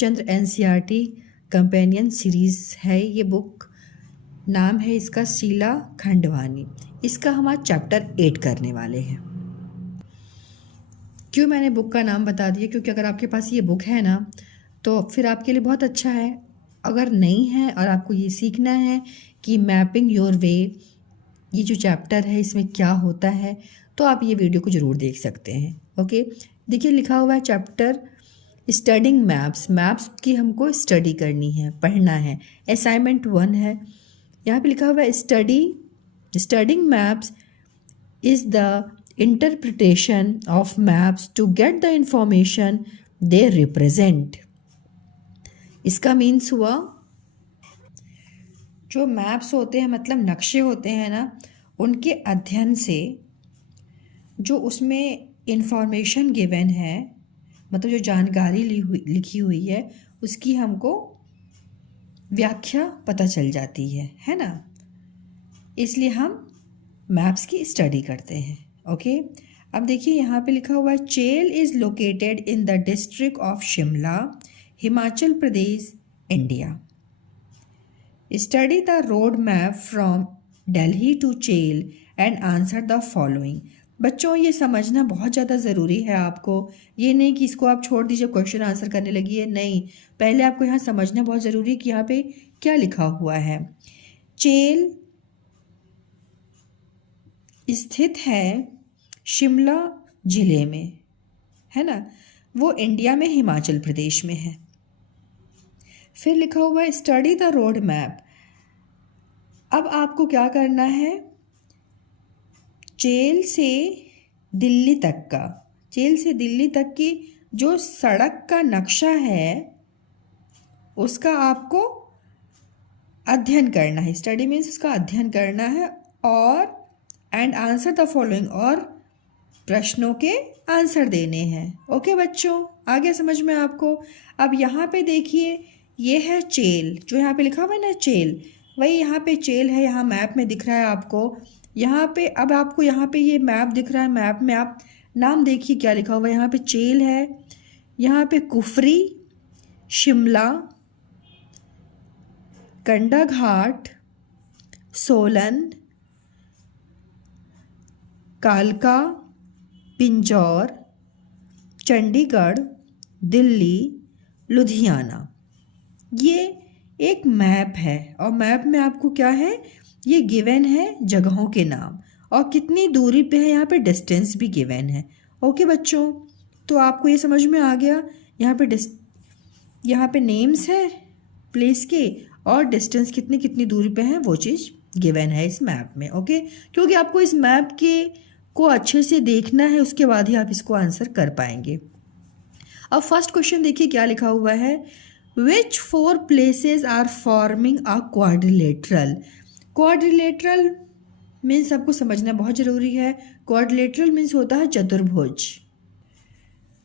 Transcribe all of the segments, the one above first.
चंद्र NCERT companion series है ये book. नाम है इसका शीला खंडवानी। इसका हम आज चैप्टर 8 करने वाले हैं। क्यों मैंने बुक का नाम बता दिया? क्योंकि अगर आपके पास ये बुक है ना तो फिर आपके लिए बहुत अच्छा है। अगर नहीं है और आपको ये सीखना है कि मैपिंग योर वे, ये जो चैप्टर है इसमें क्या होता है, तो आप ये वीडियो को ज़रूर देख सकते हैं। ओके, देखिए लिखा हुआ है चैप्टर स्टडिंग मैप्स। मैप्स की हमको स्टडी करनी है, पढ़ना है। असाइनमेंट 1 है। यहाँ पे लिखा हुआ है studying maps is the interpretation of maps to get the information they represent. इसका मीन्स हुआ, जो मैप्स होते हैं मतलब नक्शे होते हैं ना, उनके अध्ययन से जो उसमें इंफॉर्मेशन गिवन है, मतलब जो जानकारी लिखी हुई है, उसकी हमको व्याख्या पता चल जाती है ना। इसलिए हम मैप्स की स्टडी करते हैं। ओके, अब देखिए यहाँ पे लिखा हुआ है Chail is located in the district of Shimla, Himachal Pradesh, India. Study the road map from Delhi to Chail and answer the following. बच्चों ये समझना बहुत ज़्यादा ज़रूरी है आपको। ये नहीं कि इसको आप छोड़ दीजिए, क्वेश्चन आंसर करने लगिए, नहीं। पहले आपको यहाँ समझना बहुत ज़रूरी है कि यहाँ पे क्या लिखा हुआ है। चेल स्थित है शिमला ज़िले में, है ना। वो इंडिया में हिमाचल प्रदेश में है। फिर लिखा हुआ है स्टडी द रोड मैप। अब आपको क्या करना है, चेल से दिल्ली तक की जो सड़क का नक्शा है उसका आपको अध्ययन करना है। स्टडी मीन्स उसका अध्ययन करना है। और एंड आंसर द फॉलोइंग, और प्रश्नों के आंसर देने हैं। ओके बच्चों, आ गया समझ में आपको? अब यहाँ पे देखिए, ये है चेल, जो यहाँ पे लिखा हुआ है ना चेल, वही यहाँ पे चेल है। यहाँ मैप में दिख रहा है आपको। यहाँ पे अब आपको यहाँ पे ये मैप दिख रहा है। मैप में आप नाम देखिए क्या लिखा हुआ है। यहाँ पे चेल है, यहाँ पे कुफरी, शिमला, कंडा घाट, सोलन, कालका, पिंजौर, चंडीगढ़, दिल्ली, लुधियाना। ये एक मैप है और मैप में आपको क्या है, ये गिवन है जगहों के नाम और कितनी दूरी पे है, यहाँ पे डिस्टेंस भी गिवन है। ओके बच्चों, तो आपको ये समझ में आ गया। यहाँ पे नेम्स है प्लेस के और डिस्टेंस कितनी दूरी पे है वो चीज़ गिवन है इस मैप में। ओके, क्योंकि आपको इस मैप को अच्छे से देखना है, उसके बाद ही आप इसको आंसर कर पाएंगे। अब फर्स्ट क्वेश्चन देखिए क्या लिखा हुआ है। Which 4 places are forming a quadrilateral? Quadrilateral means आपको समझना बहुत ज़रूरी है। क्वाड्रिलेटरल मीन्स होता है चतुर्भुज।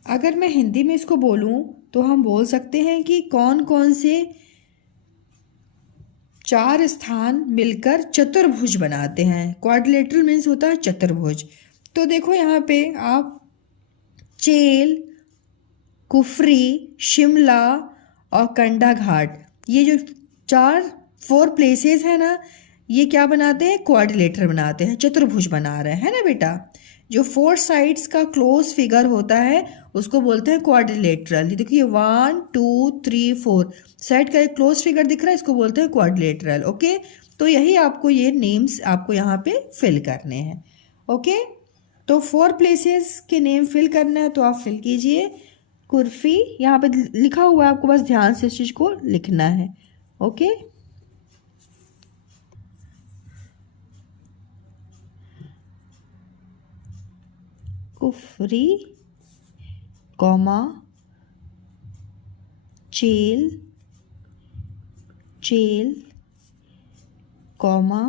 अगर मैं हिंदी में इसको बोलूँ तो हम बोल सकते हैं कि कौन कौन से 4 स्थान मिलकर चतुर्भुज बनाते हैं। क्वाड्रिलेटरल मीन्स होता है चतुर्भुज। तो देखो यहाँ पे आप चेल, कुफरी, शिमला और कंडा घाट, ये जो 4 प्लेसेस है ना, ये क्या बनाते हैं, क्वाड्रिलेटरल बनाते हैं, चतुर्भुज बना रहे हैं ना बेटा। जो 4 साइड्स का क्लोज फिगर होता है उसको बोलते हैं क्वाड्रिलेटरल। ये देखिए 1 2 3 4 साइड का एक क्लोज फिगर दिख रहा है, इसको बोलते हैं क्वाड्रिलेटरल। ओके, तो यही आपको ये नेम्स आपको यहाँ पे फिल करने हैं। ओके, तो 4 प्लेसेस के नेम फिल करना है तो आप फिल कीजिए। कुर्फी यहाँ पे लिखा हुआ है, आपको बस ध्यान से इस चीज़ को लिखना है। Okay, Kufri, comma, Chail, comma,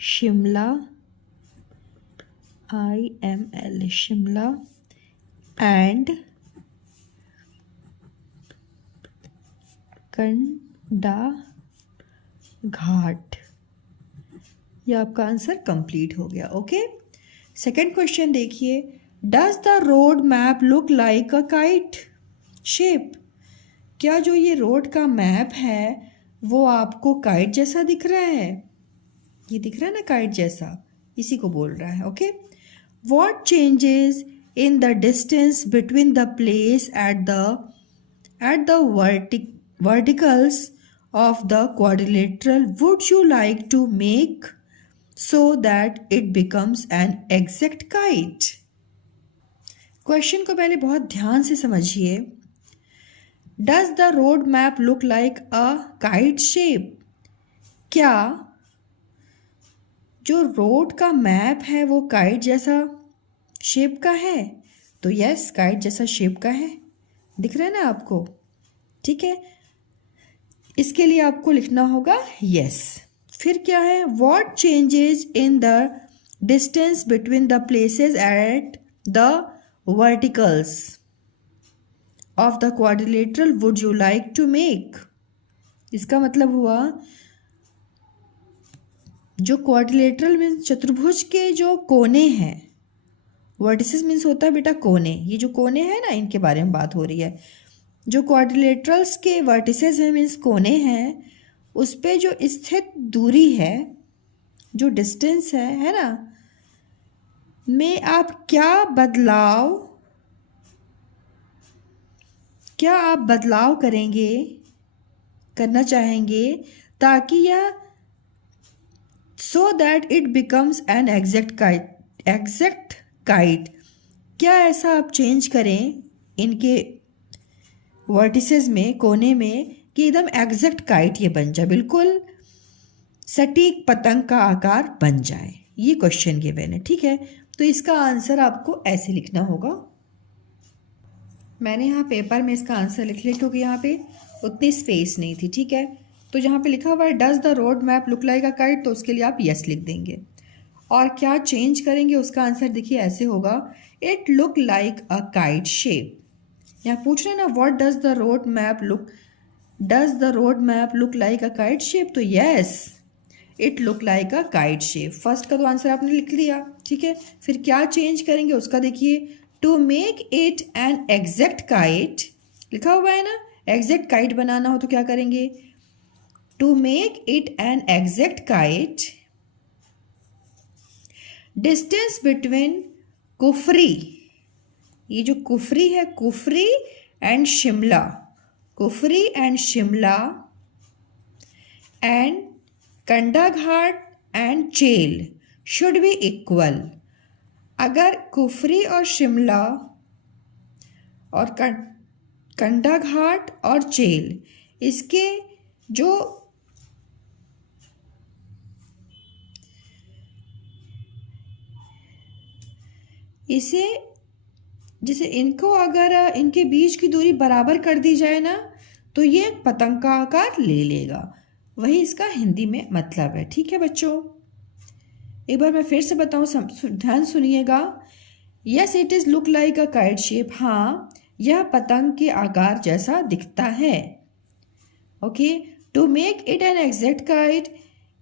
Shimla, IML Shimla, and Kandaghat. ये आपका आंसर कंप्लीट हो गया। ओके, सेकंड क्वेश्चन देखिए, does the road map look like a kite shape? क्या जो ये रोड का मैप है वो आपको काइट जैसा दिख रहा है? ये दिख रहा है ना काइट जैसा, इसी को बोल रहा है। Okay, what changes in the distance between the place at the verticals of the quadrilateral would you like to make so that it becomes an exact kite? Question को पहले बहुत ध्यान से समझिए। Does the road map look like a kite shape? क्या जो road का map है वो काइट जैसा शेप का है? तो यस, काइट जैसा शेप का है। दिख रहा है ना आपको? ठीक है, इसके लिए आपको लिखना होगा यस। फिर क्या है? What changes in the distance between the places at the verticals of the quadrilateral would you like to make? इसका मतलब हुआ जो क्वाड्रिलेटरल मीन्स चतुर्भुज के जो कोने हैं, वर्टिसेस मीन्स होता है बेटा कोने, ये जो कोने हैं ना इनके बारे में बात हो रही है। जो क्वाड्रिलेटरल्स के वर्टिसेस हैं मीन्स कोने हैं, उस पे जो स्थित दूरी है, जो डिस्टेंस है ना, में आप क्या बदलाव करेंगे, करना चाहेंगे ताकि यह so that it becomes N exact kite. क्या ऐसा आप चेंज करें इनके वर्टिसेस में, कोने में, कि एकदम एग्जैक्ट काइट ये बन जाए, बिल्कुल सटीक पतंग का आकार बन जाए। ये क्वेश्चन गिवन है, ठीक है। तो इसका आंसर आपको ऐसे लिखना होगा। मैंने यहाँ पेपर में इसका आंसर लिख लिया क्योंकि यहाँ पे उतनी स्पेस नहीं थी, ठीक है। तो जहाँ पे लिखा हुआ है does the road map look like a kite, तो उसके लिए आप यस लिख देंगे। और क्या चेंज करेंगे उसका आंसर देखिए ऐसे होगा, it look like a kite shape. यहाँ पूछ रहे हैं ना what does the road map look like a kite shape, तो yes it look like a kite shape. First का तो आंसर आपने लिख लिया, ठीक है। फिर क्या चेंज करेंगे उसका देखिए, to make it an exact kite लिखा हुआ है ना, एग्जैक्ट काइट बनाना हो तो क्या करेंगे, to make it an exact kite distance between Kufri, ये जो कुफरी है, Kufri and Shimla, Kufri and Shimla and Kandaghat and Chail should be equal. अगर कुफरी और शिमला और कंडाघाट और चेल, इसके जो इसे जैसे इनको अगर इनके बीच की दूरी बराबर कर दी जाए ना, तो ये पतंग का आकार ले लेगा। वही इसका हिंदी में मतलब है, ठीक है बच्चों। एक बार मैं फिर से बताऊं, ध्यान सुनिएगा। Yes it is look like a kite shape, हाँ यह पतंग के आकार जैसा दिखता है। Okay, to make it an exact kite,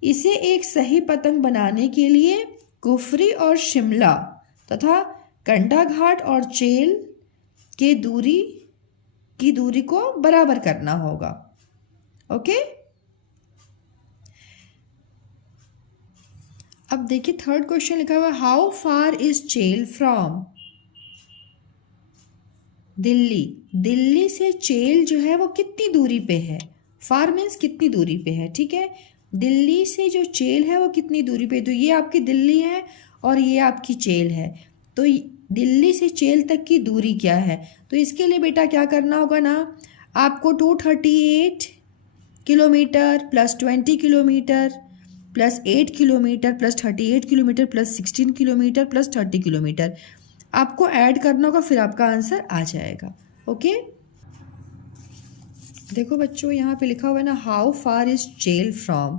इसे एक सही पतंग बनाने के लिए कुफरी और शिमला तथा कंडाघाट और चेल की दूरी को बराबर करना होगा। ओके, अब देखिए थर्ड क्वेश्चन लिखा हुआ है, हाउ फार इज चेल फ्रॉम दिल्ली। दिल्ली से चेल जो है वो कितनी दूरी पे है, फार मीन्स कितनी दूरी पे है, ठीक है। दिल्ली से जो चेल है वो कितनी दूरी पे, तो ये आपकी दिल्ली है और ये आपकी चेल है, तो दिल्ली से चेल तक की दूरी क्या है। तो इसके लिए बेटा क्या करना होगा ना, आपको 238 kilometre plus 20 kilometre plus 8 kilometre plus 38 kilometre plus 16 kilometre plus 30 kilometre आपको ऐड करना होगा, फिर आपका आंसर आ जाएगा। ओके, देखो बच्चों यहाँ पे लिखा हुआ है ना, हाउ फार इज चेल फ्रॉम,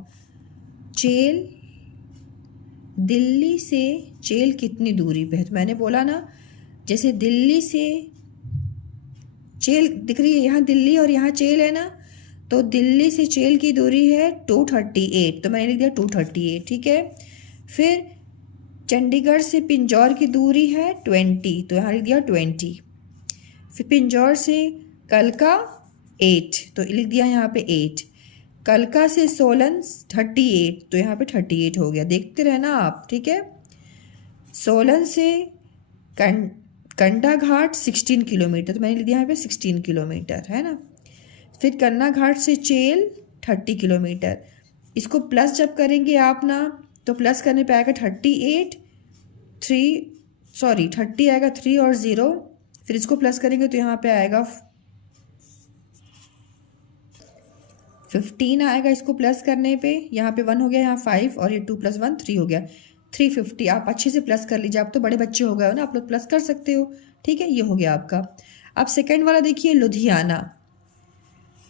चेल दिल्ली से चेल कितनी दूरी पे है। तो मैंने बोला ना, जैसे दिल्ली से चेल दिख रही है, यहाँ दिल्ली और यहाँ चेल है ना, तो दिल्ली से चेल की दूरी है 238, तो मैंने लिख दिया 238, ठीक है। फिर चंडीगढ़ से पिंजौर की दूरी है 20, तो यहाँ लिख दिया 20। फिर पिंजौर से कलका 8, तो लिख दिया यहाँ पे 8। कलका से सोलन 38, तो यहाँ पे 38 हो गया। देखते रहना आप, ठीक है। सोलन से कंडा घाट 16 किलोमीटर, तो मैंने लिख दिया यहाँ पे 16 किलोमीटर, है ना। फिर कन्ना घाट से चेल 30 किलोमीटर। इसको प्लस जब करेंगे आप ना, तो प्लस करने पे आएगा 38, 30 आएगा, 3 और 0। फिर इसको प्लस करेंगे तो यहाँ पे आएगा 15 आएगा। इसको प्लस करने पे यहाँ पे 1 हो गया, यहाँ 5 और ये 2 + 1 3 हो गया, 350। आप अच्छे से प्लस कर लीजिए, आप तो बड़े बच्चे हो गए हो ना, आप लोग प्लस कर सकते हो, ठीक है। ये हो गया आपका। अब सेकंड वाला देखिए, लुधियाना।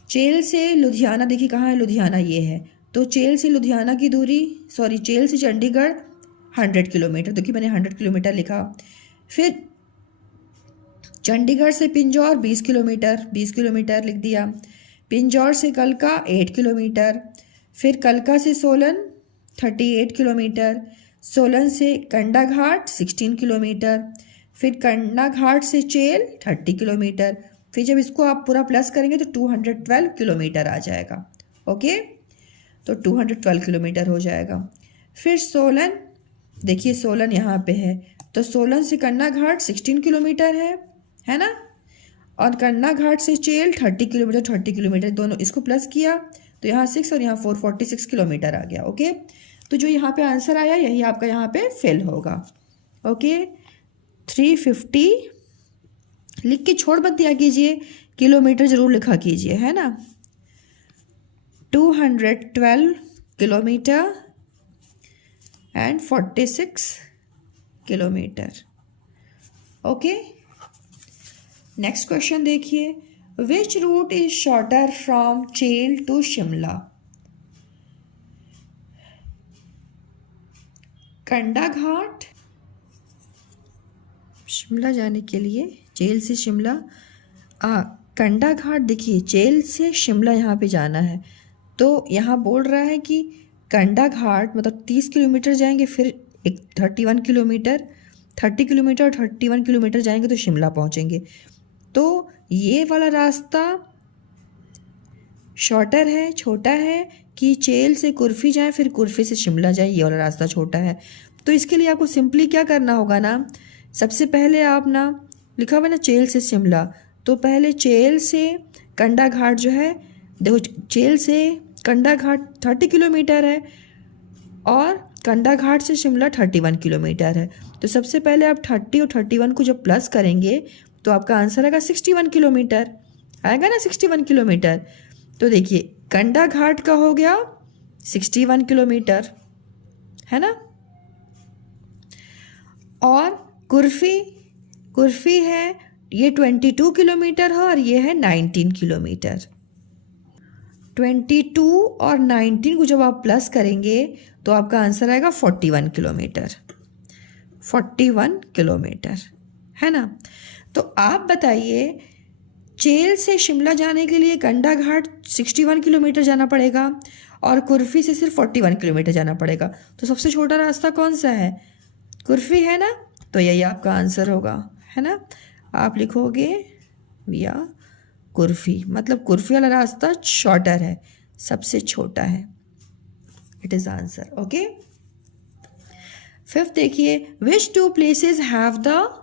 चेल से लुधियाना, देखिए कहाँ है लुधियाना, ये है। तो चेल से लुधियाना की दूरी, चेल से चंडीगढ़ 100 किलोमीटर, देखिए मैंने 100 किलोमीटर लिखा। फिर चंडीगढ़ से पिंजौर 20 किलोमीटर, 20 किलोमीटर लिख दिया। पिंजौर से कलका 8 किलोमीटर। फिर कलका से सोलन 38 किलोमीटर। सोलन से कंडा घाट 16 किलोमीटर। फिर कंडा घाट से चेल 30 किलोमीटर। फिर जब इसको आप पूरा प्लस करेंगे तो 212 किलोमीटर आ जाएगा। ओके, तो 212 किलोमीटर हो जाएगा। फिर सोलन, देखिए सोलन यहाँ पे है, तो सोलन से कंडा घाट 16 किलोमीटर है ना। और कंडा घाट से चेल 30 किलोमीटर, 30 किलोमीटर दोनों, इसको प्लस किया तो यहाँ 6 और यहाँ 4, 46 किलोमीटर आ गया। ओके, तो जो यहाँ पे आंसर आया यही आपका यहाँ पे फिल होगा। ओके, 350 लिख के छोड़ मत दिया कीजिए, किलोमीटर जरूर लिखा कीजिए, है ना। 212 kilometer and 46 kilometer. Okay, next question देखिए, which route is shorter from Chail to Shimla. Kandaghat Shimla जाने के लिए, चेल से शिमला, कंडा घाट देखिए चेल से शिमला यहाँ पे जाना है, तो यहाँ बोल रहा है कि कंडा घाट मतलब 30 किलोमीटर जाएंगे, फिर एक 31 किलोमीटर, 30 किलोमीटर और 31 किलोमीटर जाएंगे तो शिमला पहुँचेंगे। तो ये वाला रास्ता शॉर्टर है, छोटा है, कि चेल से कुर्फी जाए फिर कुर्फी से शिमला जाए, ये वाला रास्ता छोटा है। तो इसके लिए आपको सिंपली क्या करना होगा ना, सबसे पहले आप ना, लिखा हुआ ना चेल से शिमला, तो पहले चेल से कंडा घाट जो है, देखो चेल से कंडा घाट 30 किलोमीटर है और कंडा घाट से शिमला 31 किलोमीटर है। तो सबसे पहले आप 30 और 31 को जब प्लस करेंगे तो आपका आंसर आएगा 61 किलोमीटर, आएगा ना 61 किलोमीटर। तो देखिए कंडा घाट का हो गया 61 किलोमीटर, है ना। और कुर्फी है, ये 22 किलोमीटर है और ये है 19 किलोमीटर। 22 और 19 को जब आप प्लस करेंगे तो आपका आंसर आएगा 41 किलोमीटर, 41 किलोमीटर, है ना। तो आप बताइए, चेल से शिमला जाने के लिए कंडा घाट 61 किलोमीटर जाना पड़ेगा और कुर्फी से सिर्फ 41 किलोमीटर जाना पड़ेगा, तो सबसे छोटा रास्ता कौन सा है, कुर्फी, है ना। तो यही आपका आंसर होगा, है ना। आप लिखोगे या कुर्फी, मतलब कुर्फी वाला रास्ता शॉर्टर है, सबसे छोटा है, it is answer. Okay, fifth देखिए, विच टू प्लेसेस हैव द,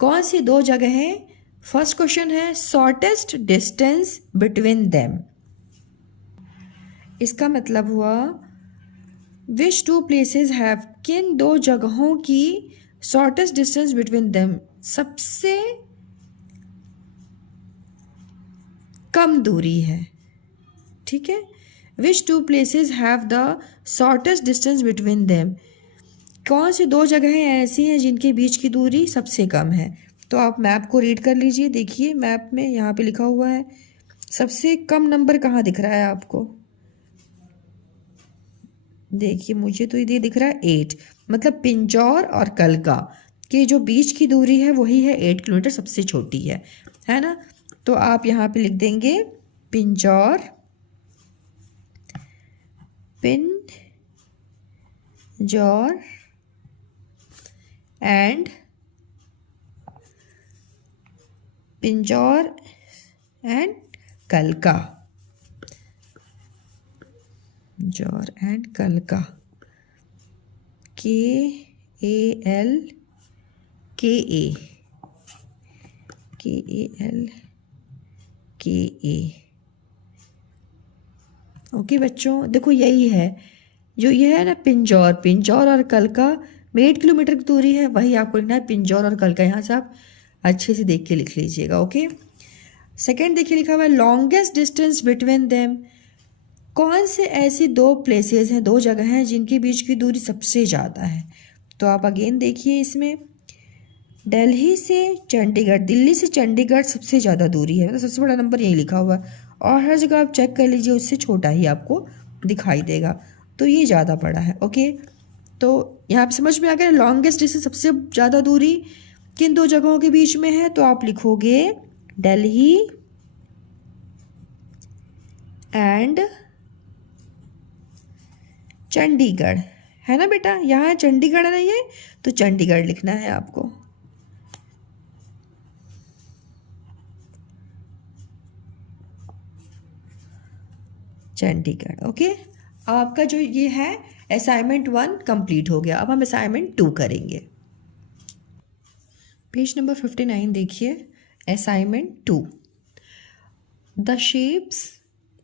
कौन सी दो जगह हैं, फर्स्ट क्वेश्चन है शॉर्टेस्ट डिस्टेंस बिटवीन देम। इसका मतलब हुआ विच टू प्लेसेस हैव, किन दो जगहों की शॉर्टेस्ट डिस्टेंस बिटवीन देम, सबसे कम दूरी है, ठीक है। Which two places have the shortest distance between them, कौन सी दो जगहें ऐसी हैं जिनके बीच की दूरी सबसे कम है। तो आप मैप को रीड कर लीजिए, देखिए मैप में यहाँ पे लिखा हुआ है, सबसे कम नंबर कहाँ दिख रहा है आपको, देखिए मुझे तो ये दिख रहा है 8, मतलब पिंजौर और कलका के जो बीच की दूरी है वही है 8 किलोमीटर, सबसे छोटी है ना। तो आप यहाँ पे लिख देंगे पिंजौर, पिंजौर एंड कलका, जौर एंड कलका, KALKA, ओके बच्चों, देखो यही है जो ये है ना पिंजौर, पिंजौर और कलका में 8 किलोमीटर की दूरी है, वही आपको लिखना है पिंजौर और कलका। यहाँ से आप अच्छे से देख के लिख लीजिएगा। ओके, सेकेंड देखिए लिखा हुआ है लॉन्गेस्ट डिस्टेंस बिटवीन देम। कौन से ऐसी दो प्लेसेस हैं, दो जगह हैं जिनके बीच की दूरी सबसे ज़्यादा है? तो आप अगेन देखिए इसमें दिल्ली से चंडीगढ़, दिल्ली से चंडीगढ़ सबसे ज़्यादा दूरी है, मतलब सबसे बड़ा नंबर यही लिखा हुआ है, और हर जगह आप चेक कर लीजिए उससे छोटा ही आपको दिखाई देगा, तो ये ज़्यादा बड़ा है। ओके, तो यहाँ पे समझ में आ गया लॉन्गेस्ट डिस्टेंस सबसे ज़्यादा दूरी किन दो जगहों के बीच में है? तो आप लिखोगे दिल्ली एंड चंडीगढ़, है ना बेटा? यहाँ चंडीगढ़ है ना, ये तो चंडीगढ़ लिखना है आपको। चंडीगढ़। ओके, आपका जो ये है असाइनमेंट 1 कंप्लीट हो गया। अब हम असाइनमेंट 2 करेंगे। पेज नंबर 59 देखिए, असाइनमेंट 2। द शेप्स,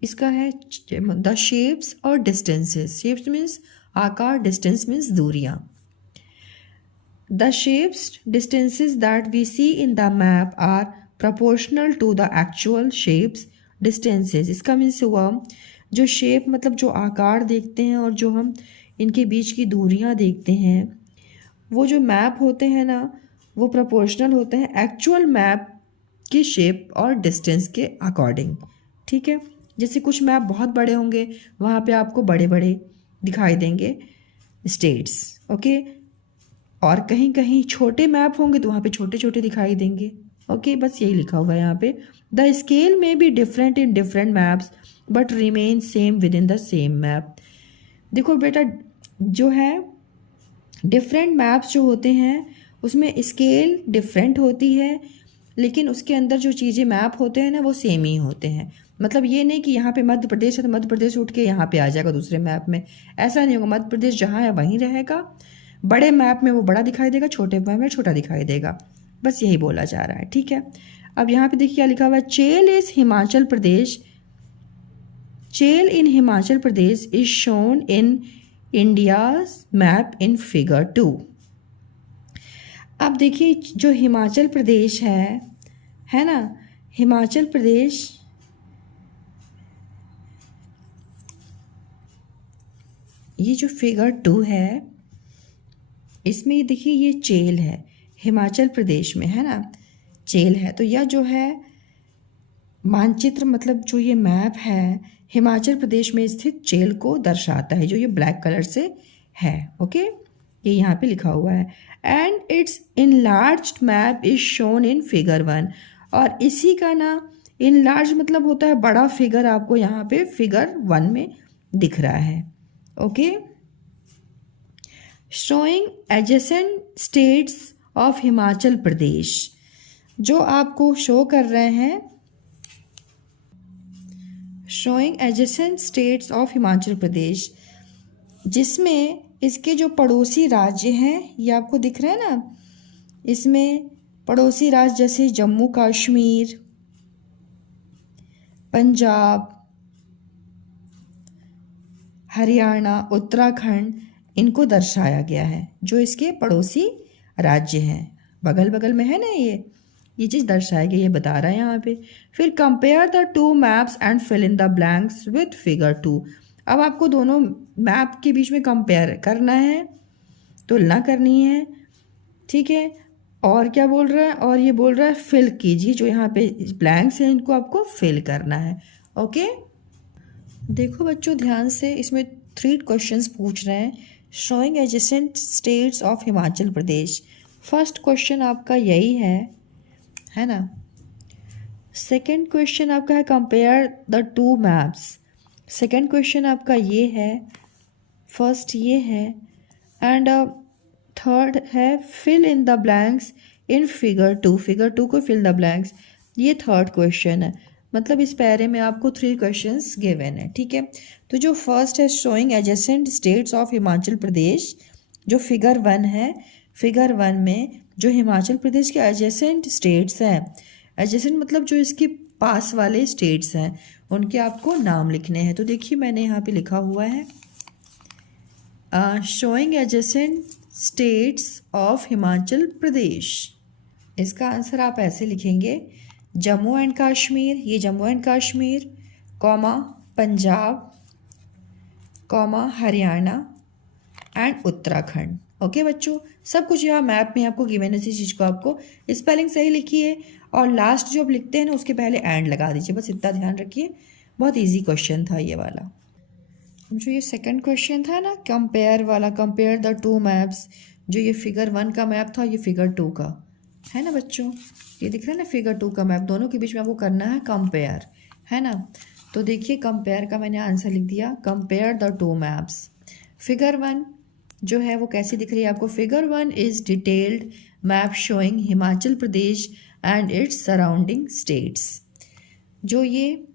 इसका है द शेप्स और डिस्टेंसेस। शेप्स मीन्स आकार, डिस्टेंस मीन्स दूरियां। The shapes distances that we see in the map are proportional to the actual shapes distances. इसका मीन्स हुआ जो शेप मतलब जो आकार देखते हैं और जो हम इनके बीच की दूरियां देखते हैं, वो जो मैप होते हैं ना वो प्रोपोर्शनल होते हैं एक्चुअल मैप की शेप और डिस्टेंस के अकॉर्डिंग। ठीक है, जैसे कुछ मैप बहुत बड़े होंगे, वहाँ पे आपको बड़े बड़े दिखाई देंगे स्टेट्स। ओके, और कहीं कहीं छोटे मैप होंगे तो वहाँ पे छोटे छोटे दिखाई देंगे। ओके, बस यही लिखा हुआ है यहाँ पे। द स्केल में be different in different maps but remain same with in the same map. देखो बेटा, जो है डिफरेंट मैप्स जो होते हैं उसमें स्केल डिफरेंट होती है, लेकिन उसके अंदर जो चीज़ें मैप होते हैं ना वो सेम ही होते हैं। मतलब ये नहीं कि यहाँ पे मध्य प्रदेश है तो मध्य प्रदेश उठ के यहाँ पे आ जाएगा दूसरे मैप में, ऐसा नहीं होगा। मध्य प्रदेश जहाँ है वहीं रहेगा, बड़े मैप में वो बड़ा दिखाई देगा, छोटे मैप में छोटा दिखाई देगा, बस यही बोला जा रहा है। ठीक है, अब यहाँ पे देखिए क्या लिखा हुआ है, चेल is Himachal Pradesh, Chail in Himachal Pradesh is shown in India's map in figure 2। अब देखिए जो हिमाचल प्रदेश है ना, हिमाचल प्रदेश ये जो फिगर 2 है इसमें ये देखिए ये चेल है, हिमाचल प्रदेश में है ना चेल है, तो यह जो है मानचित्र मतलब जो ये मैप है हिमाचल प्रदेश में स्थित चेल को दर्शाता है, जो ये ब्लैक कलर से है। ओके, ये यहाँ पे लिखा हुआ है and it's enlarged map is shown in figure 1। और इसी का ना इनलार्ज मतलब होता है बड़ा फिगर, आपको यहाँ पे फिगर 1 में दिख रहा है। Okay, showing adjacent states of Himachal Pradesh, जो आपको शो कर रहे हैं showing adjacent states of Himachal Pradesh, जिसमें इसके जो पड़ोसी राज्य हैं ये आपको दिख रहे हैं ना, इसमें पड़ोसी राज्य जैसे जम्मू कश्मीर, पंजाब, हरियाणा, उत्तराखंड, इनको दर्शाया गया है, जो इसके पड़ोसी राज्य हैं, बगल बगल में है ना ये चीज़ दर्शाया गई, ये बता रहा है यहाँ पे। फिर compare the 2 maps and fill in the blanks with figure 2। अब आपको दोनों मैप के बीच में कंपेयर करना है, तुलना करनी है। ठीक है, और क्या बोल रहा है, और ये बोल रहा है फिल कीजिए, जो यहाँ पे ब्लैंक्स हैं इनको आपको फिल करना है। ओके, देखो बच्चों ध्यान से, इसमें 3 क्वेश्चंस पूछ रहे हैं, showing adjacent states of Himachal Pradesh. First question आपका यही है ना। सेकंड क्वेश्चन आपका है compare the 2 maps. Second question आपका ये है, फर्स्ट ये है, एंड थर्ड है fill in the blanks in figure 2। Figure 2 को फिल द ब्लैंक्स, ये थर्ड क्वेश्चन है। मतलब इस पैरे में आपको 3 क्वेश्चंस गिवन है, ठीक है। तो जो फर्स्ट है showing adjacent states of Himachal Pradesh, जो फिगर 1 है, फिगर 1 में जो हिमाचल प्रदेश के एडजेसेंट स्टेट्स हैं, एडजेसेंट मतलब जो इसके पास वाले स्टेट्स हैं, उनके आपको नाम लिखने हैं। तो देखिए मैंने यहाँ पे लिखा हुआ है showing adjacent states of Himachal Pradesh. इसका आंसर आप ऐसे लिखेंगे, जम्मू एंड कश्मीर, ये Jammu and Kashmir, comma Punjab, comma Haryana and Uttarakhand. Okay बच्चों, सब कुछ यहाँ मैप में आपको गिवन है। इसी चीज़ को आपको स्पेलिंग सही लिखिए और लास्ट जो आप लिखते हैं ना उसके पहले एंड लगा दीजिए, बस इतना ध्यान रखिए। बहुत इजी क्वेश्चन था ये वाला। जो ये सेकंड क्वेश्चन था ना कंपेयर वाला, कंपेयर द 2 मैप्स, जो ये फिगर 1 का मैप था, ये फिगर 2 का है ना बच्चों, ये दिख रहा है ना फिगर 2 का मैप, दोनों के बीच में आपको करना है कंपेयर, है ना। तो देखिए कंपेयर का मैंने आंसर लिख दिया, कंपेयर द 2 मैप्स। फिगर 1 जो है वो कैसी दिख रही है आपको, figure 1 is detailed map showing Himachal Pradesh and its surrounding states. जो ये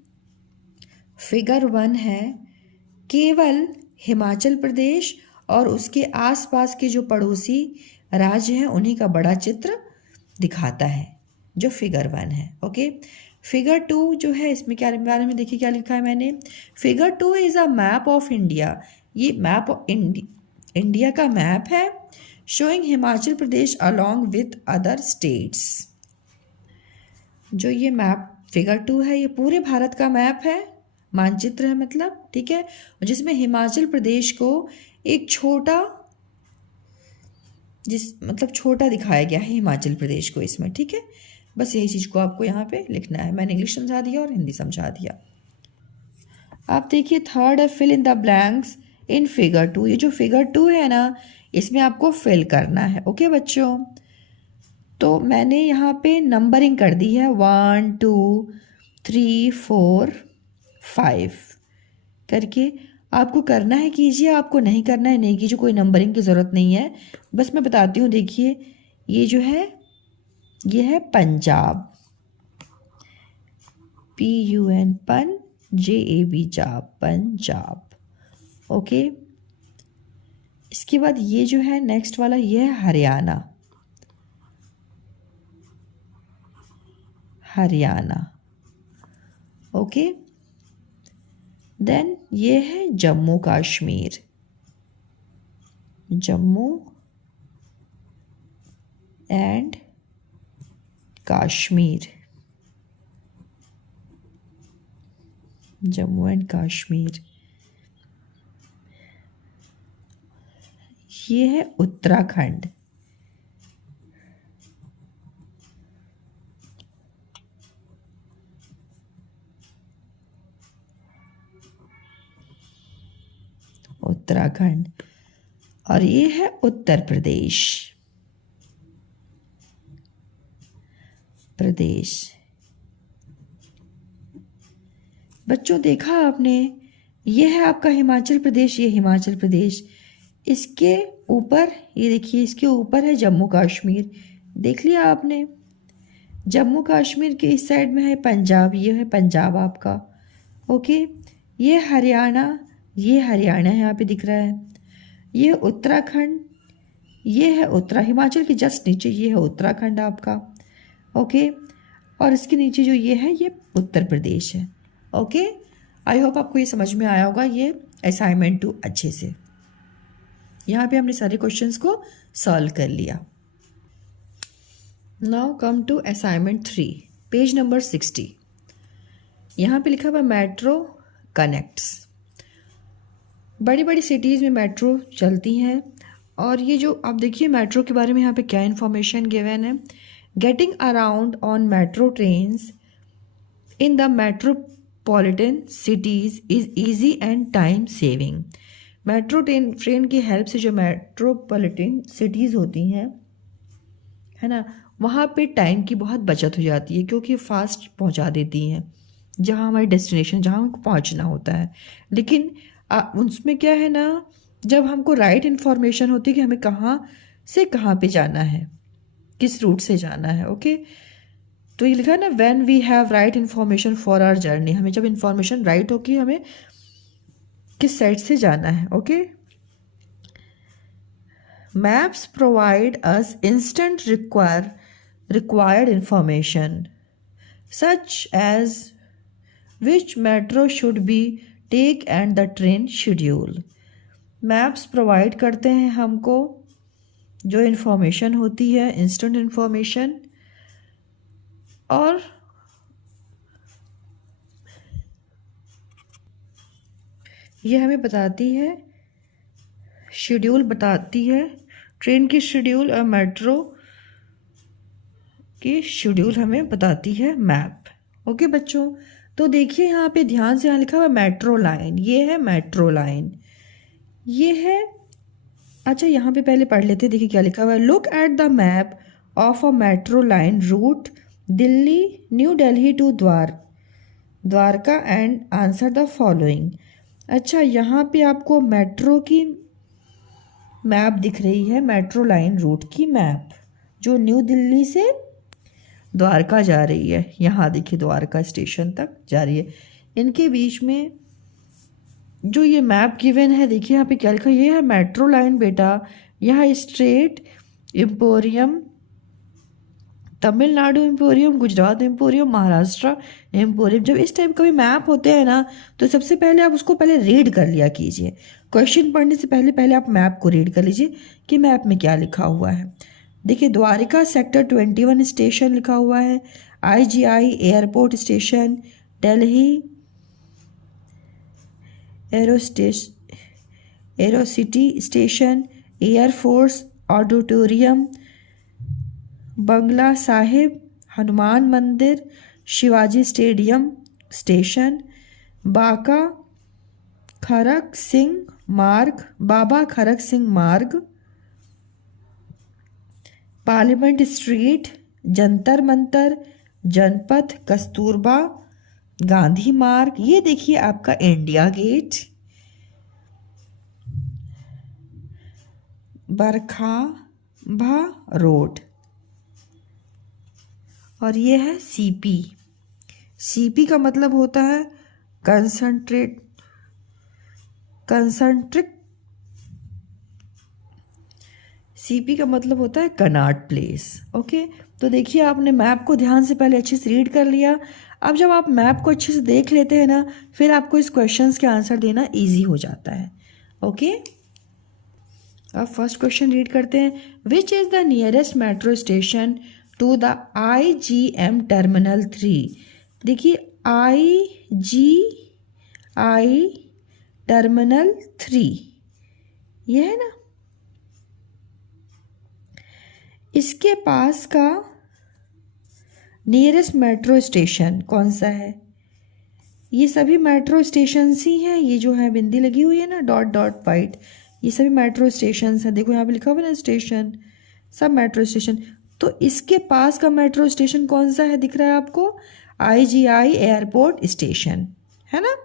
फिगर 1 है केवल हिमाचल प्रदेश और उसके आसपास के जो पड़ोसी राज्य हैं उन्हीं का बड़ा चित्र दिखाता है, जो फिगर 1 है। ओके, फिगर 2 जो है इसमें क्या बारे में देखिए क्या लिखा है मैंने, figure 2 is a map of India, ये मैप ऑफ इंडिया का मैप है, showing Himachal Pradesh along with other states. जो ये मैप फिगर 2 है ये पूरे भारत का मैप है, मानचित्र है मतलब, ठीक है, जिसमें हिमाचल प्रदेश को एक छोटा छोटा दिखाया गया है हिमाचल प्रदेश को इसमें, ठीक है। बस यही चीज़ को आपको यहाँ पे लिखना है। मैंने इंग्लिश समझा दिया और हिंदी समझा दिया। आप देखिए थर्ड है fill in the blanks in figure 2, ये जो फिगर 2 है ना इसमें आपको फिल करना है। ओके बच्चों, तो मैंने यहाँ पे नंबरिंग कर दी है 1 2 3 4 5 करके, आपको करना है कीजिए, आपको नहीं करना है नहीं कीजिए, कोई नंबरिंग की ज़रूरत नहीं है। बस मैं बताती हूँ, देखिए ये जो है ये है पंजाब, PUN पन JAB जाब, पंजाब। ओके, इसके बाद ये जो है नेक्स्ट वाला ये है हरियाणा, हरियाणा। ओके, देन ये है जम्मू कश्मीर, जम्मू एंड कश्मीर, जम्मू एंड कश्मीर। ये है उत्तराखंड, उत्तराखंड, और ये है उत्तर प्रदेश, प्रदेश। बच्चों देखा आपने, ये है आपका हिमाचल प्रदेश, ये हिमाचल प्रदेश, इसके ऊपर ये देखिए इसके ऊपर है जम्मू कश्मीर, देख लिया आपने। जम्मू कश्मीर के इस साइड में है पंजाब, ये है पंजाब आपका। ओके, ये हरियाणा, ये हरियाणा यहाँ पे दिख रहा है, ये उत्तराखंड, ये है हिमाचल के जस्ट नीचे ये है उत्तराखंड आपका। ओके, और इसके नीचे जो ये है ये उत्तर प्रदेश है। ओके, आई होप आपको ये समझ में आया होगा ये असाइनमेंट 2 अच्छे से। यहाँ पे हमने सारे क्वेश्चंस को सॉल्व कर लिया। Now come to assignment 3, page number 60। यहाँ पे लिखा हुआ मेट्रो कनेक्ट्स। बड़ी बड़ी सिटीज़ में मेट्रो चलती हैं, और ये जो आप देखिए मेट्रो के बारे में यहाँ पे क्या इन्फॉर्मेशन गिवन है, getting around on metro trains in the metropolitan cities is easy and time saving. Metro train की हेल्प से जो मेट्रोपॉलिटन सिटीज़ होती हैं है ना, वहाँ पे टाइम की बहुत बचत हो जाती है, क्योंकि फास्ट पहुँचा देती हैं जहाँ हमारी डेस्टिनेशन, जहाँ हमको पहुँचना होता है। लेकिन उसमें क्या है ना, जब हमको राइट इन्फॉर्मेशन होती है कि हमें कहाँ से कहाँ पे जाना है, किस रूट से जाना है। ओके, तो ये लिखा है ना, when we have right information for our journey, हमें जब इन्फॉर्मेशन राइट होगी हमें किस साइड से जाना है। Okay, maps provide us instant required information such as which metro should be take and the train schedule। Maps provide करते हैं हमको जो इन्फॉर्मेशन होती है, इंस्टेंट इन्फॉर्मेशन, और ये हमें बताती है, शेड्यूल बताती है, ट्रेन की शेड्यूल और मेट्रो की शेड्यूल हमें बताती है मैप। ओके बच्चों, तो देखिए यहाँ पे ध्यान से, यहाँ लिखा हुआ मेट्रो लाइन, ये है मेट्रो लाइन, ये है। अच्छा यहाँ पे पहले पढ़ लेते, देखिए क्या लिखा हुआ है। Look at the map of a metro line route Delhi new Delhi to Dwarka and answer the following. अच्छा यहाँ पे आपको मेट्रो की मैप दिख रही है, मेट्रो लाइन रूट की मैप जो न्यू दिल्ली से द्वारका जा रही है। यहाँ देखिए द्वारका स्टेशन तक जा रही है। इनके बीच में जो ये मैप गिवन है, देखिए यहाँ पे क्या लिखा है, ये है मेट्रो लाइन बेटा। यहाँ straight emporium, Tamil Nadu emporium, Gujarat emporium, Maharashtra emporium. जब इस टाइप का भी मैप होते हैं ना, तो सबसे पहले आप उसको पहले रीड कर लिया कीजिए। क्वेश्चन पढ़ने से पहले पहले आप मैप को रीड कर लीजिए कि मैप में क्या लिखा हुआ है। देखिए द्वारिका सेक्टर 21 स्टेशन लिखा हुआ है, IGI airport station, Delhi Aerocity station, air force auditorium, Bangla Sahib, Hanuman Mandir, Shivaji stadium station, Baba Kharak Singh Marg, Parliament Street, Jantar Mantar, Janpath, Kasturba Gandhi Marg. ये देखिए आपका इंडिया गेट, बरखांबा रोड, और ये है सीपी का मतलब होता है कंसंट्रिक। सीपी का मतलब होता है कनॉट प्लेस। ओके, तो देखिए आपने मैप को ध्यान से पहले अच्छे से रीड कर लिया। अब जब आप मैप को अच्छे से देख लेते हैं ना, फिर आपको इस क्वेश्चंस के आंसर देना इजी हो जाता है। ओके, अब फर्स्ट क्वेश्चन रीड करते हैं। Which is the nearest metro station to the IGM terminal 3। देखिए IGI टर्मिनल 3 ये है ना, इसके पास का नियरेस्ट मेट्रो स्टेशन कौन सा है। ये सभी मेट्रो स्टेशन ही हैं, ये जो है बिंदी लगी हुई है ना, डॉट डॉट वाइट, ये सभी मेट्रो स्टेशन हैं। देखो यहाँ पे लिखा हुआ है ना स्टेशन, सब मेट्रो स्टेशन। तो इसके पास का मेट्रो स्टेशन कौन सा है, दिख रहा है आपको, IGI एयरपोर्ट स्टेशन, है ना।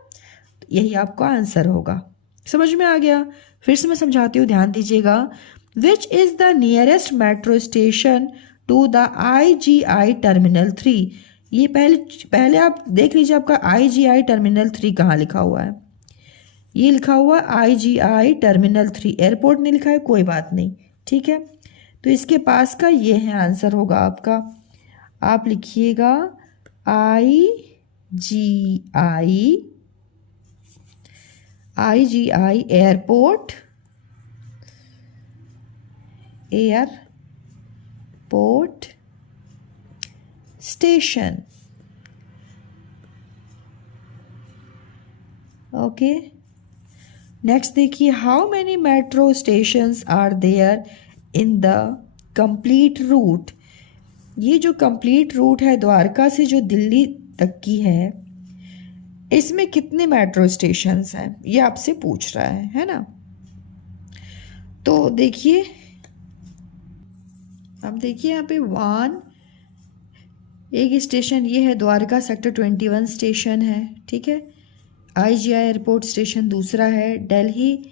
तो यही आपका आंसर होगा। समझ में आ गया। फिर से मैं समझाती हूँ, ध्यान दीजिएगा। Which is the nearest metro station to the IGI terminal 3। ये पहले आप देख लीजिए आपका IGI टर्मिनल 3 कहाँ लिखा हुआ है। ये लिखा हुआ IGI टर्मिनल 3, एयरपोर्ट नहीं लिखा है, कोई बात नहीं, ठीक है। तो इसके पास का ये है आंसर होगा आपका। आप लिखिएगा IGI airport station. Okay, next देखिए, how many metro stations are there in the complete route. ये जो कंप्लीट रूट है द्वारका से जो दिल्ली तक की है, इसमें कितने मेट्रो स्टेशंस हैं, ये आपसे पूछ रहा है ना। तो देखिए, अब देखिए यहाँ पे एक स्टेशन ये है, द्वारका सेक्टर 21 स्टेशन है, ठीक है। IGI एयरपोर्ट स्टेशन दूसरा है, दिल्ली